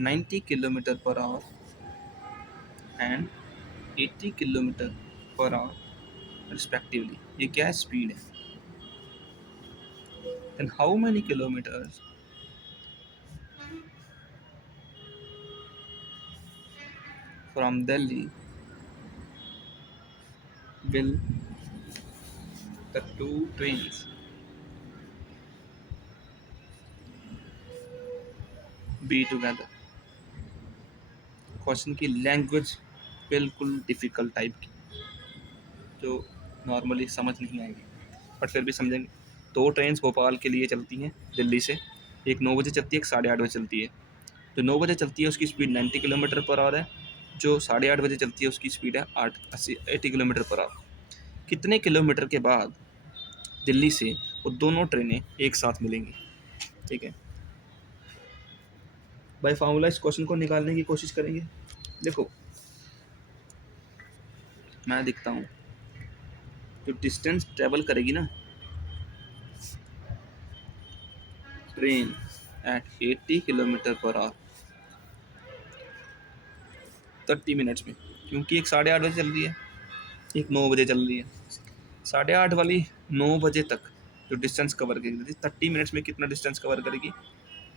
90 kilometer per hour and 80 kilometre per hour respectively. ये क्या स्पीड है? Then how many kilometres from Delhi will the two trains be together? Question की language बिल्कुल difficult type की जो normally समझ नहीं आएगी, बट फिर भी समझेंगे। 2 ट्रेन्स भोपाल के लिए चलती हैं दिल्ली से। एक 9 बजे चलती है, एक 8:30 बजे चलती है। जो 9 बजे चलती है उसकी स्पीड 90 किलोमीटर पर आवर है। जो 8:30 बजे चलती है उसकी स्पीड है 80 किलोमीटर पर आवर। कितने किलोमीटर के बाद दिल्ली से वो दोनों ट्रेनें एक साथ मिलेंगी? ठीक है, बाय फार्मूला इस क्वेश्चन को निकालने की कोशिश करेंगे। देखो मैं दिखता हूँ, जो डिस्टेंस ट्रेवल करेगी ना train eight 80 kilometre per our 30 minutes में, क्योंकि एक 8:30 बजे चल रही है, एक 9 बजे चल रही है। 8:30 वाली 9 बजे तक जो डिस्टेंस कवर करेगी 30 मिनट्स में कितना डिस्टेंस कवर करेगी?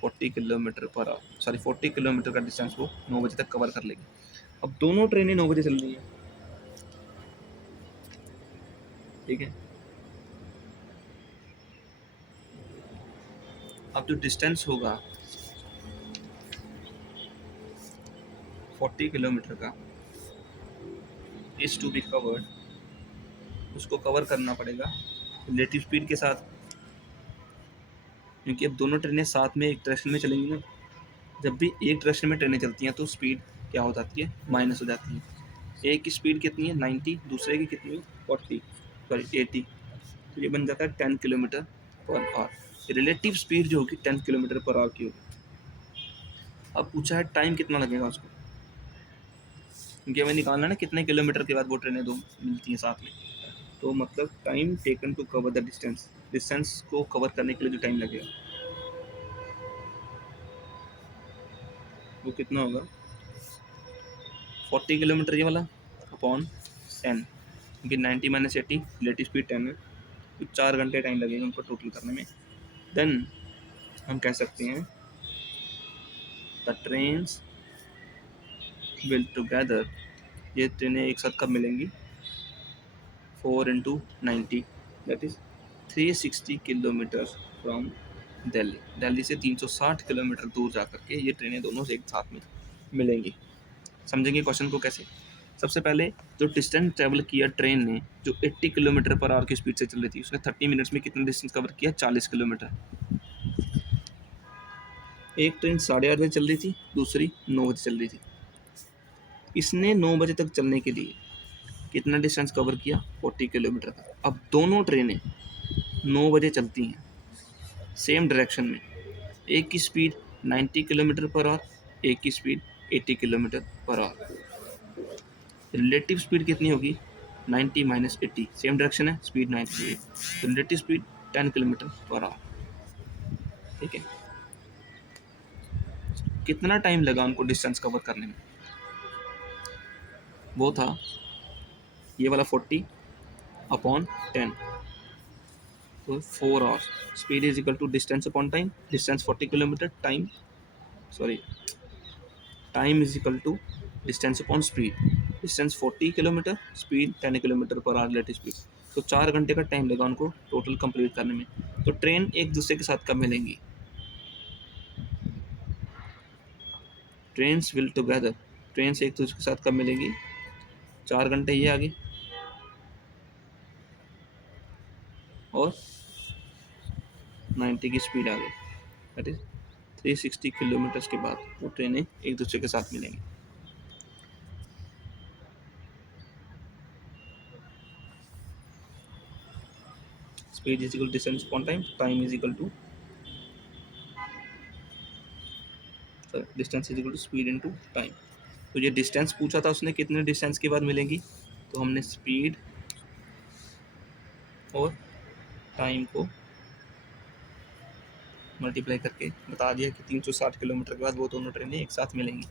40 kilometre per our, sorry 40 kilometre का डिस्टेंस वो 9 बजे तक कवर कर लेगी। अब दोनों ट्रेनें 9 बजे चल रही है, ठीक है। अब जो डिस्टेंस होगा 40 किलोमीटर का इज टू बी कवर्ड, उसको कवर करना पड़ेगा रिलेटिव स्पीड के साथ, क्योंकि अब दोनों ट्रेनें साथ में एक डायरेक्शन में चलेंगी ना। जब भी एक डायरेक्शन में ट्रेनें चलती हैं तो स्पीड क्या हो जाती है? माइनस हो जाती है। एक की स्पीड कितनी है? 90, दूसरे की कितनी? 40, सॉरी 80, तो ये बन जाता है 10 kilometre per hour. Relative speed जो होगी 10 किलोमीटर पर आवर की होगी। अब पूछा है टाइम कितना लगेगा उसको, क्योंकि हमें निकालना है ना कितने किलोमीटर के बाद वो ट्रेनें दो मिलती हैं साथ में। तो मतलब time taken to cover the distance, distance को कवर करने के लिए जो टाइम लगेगा वो कितना होगा? 40 किलोमीटर ये वाला अपॉन 10, क्योंकि 90 माइनस 80 रिलेटिव स्पीड 10 है, तो 4 घंटे टाइम लगेगा उनको टोटल करने में। देन हम कह सकते हैं द ट्रेन्स विल टुगेदर, ये ट्रेनें एक साथ कब मिलेंगी? 4 into 90 that is 360 kilometre from Delhi. Delhi से 360 किलोमीटर दूर जा करके ये ट्रेनें दोनों एक साथ में मिलेंगी। समझेंगे क्वेश्चन को कैसे? सबसे पहले जो डिस्टेंस ट्रैवल किया ट्रेन ने, जो 80 किलोमीटर पर आवर की स्पीड से चल रही थी, उसने 30 मिनट्स में कितना डिस्टेंस कवर किया? 40 किलोमीटर। एक ट्रेन 8:30 बजे चल रही थी, दूसरी 9 बजे चल रही थी। इसने 9 बजे तक चलने के लिए कितना डिस्टेंस कवर किया? 40 किलोमीटर का। अब दोनों ट्रेनें 9 बजे चलती हैं सेम डायरेक्शन में, एक की स्पीड 90 किलोमीटर पर आवर, एक की speed 80 kilometre per hour. Relative speed कितनी होगी? 90 माइनस 80, सेम डायरेक्शन है, स्पीड 90, तो relative speed 10 kilometre per hour, ठीक है। कितना टाइम लगा उनको डिस्टेंस कवर करने में? वो था ये वाला 40 अपॉन 10, तो 4 hours. Speed is equal to distance upon time, distance 40 kilometre, time sorry time is equal to distance upon speed, distance 40 kilometre, speed 10 kilometre per hour relative speed. तो 4 घंटे का टाइम लगा उनको टोटल कंप्लीट करने में। तो train एक दूसरे के साथ कब मिलेंगी? ट्रेन्स विल टुगेदर, ट्रेन्स एक दूसरे के साथ कब मिलेंगी? 4 घंटे ये आगे और 90 की स्पीड आगे, दैट इज 360 किलोमीटर्स के बाद वो ट्रेनें एक दूसरे के साथ मिलेंगी। Speed is equal distance upon time, time is equal to distance is equal to speed into time. तो ये डिस्टेंस पूछा था उसने कितने डिस्टेंस के बाद मिलेंगी, तो हमने स्पीड और टाइम को मल्टीप्लाई करके बता दिया कि 360 किलोमीटर के बाद वो दोनों ट्रेनें एक साथ मिलेंगी।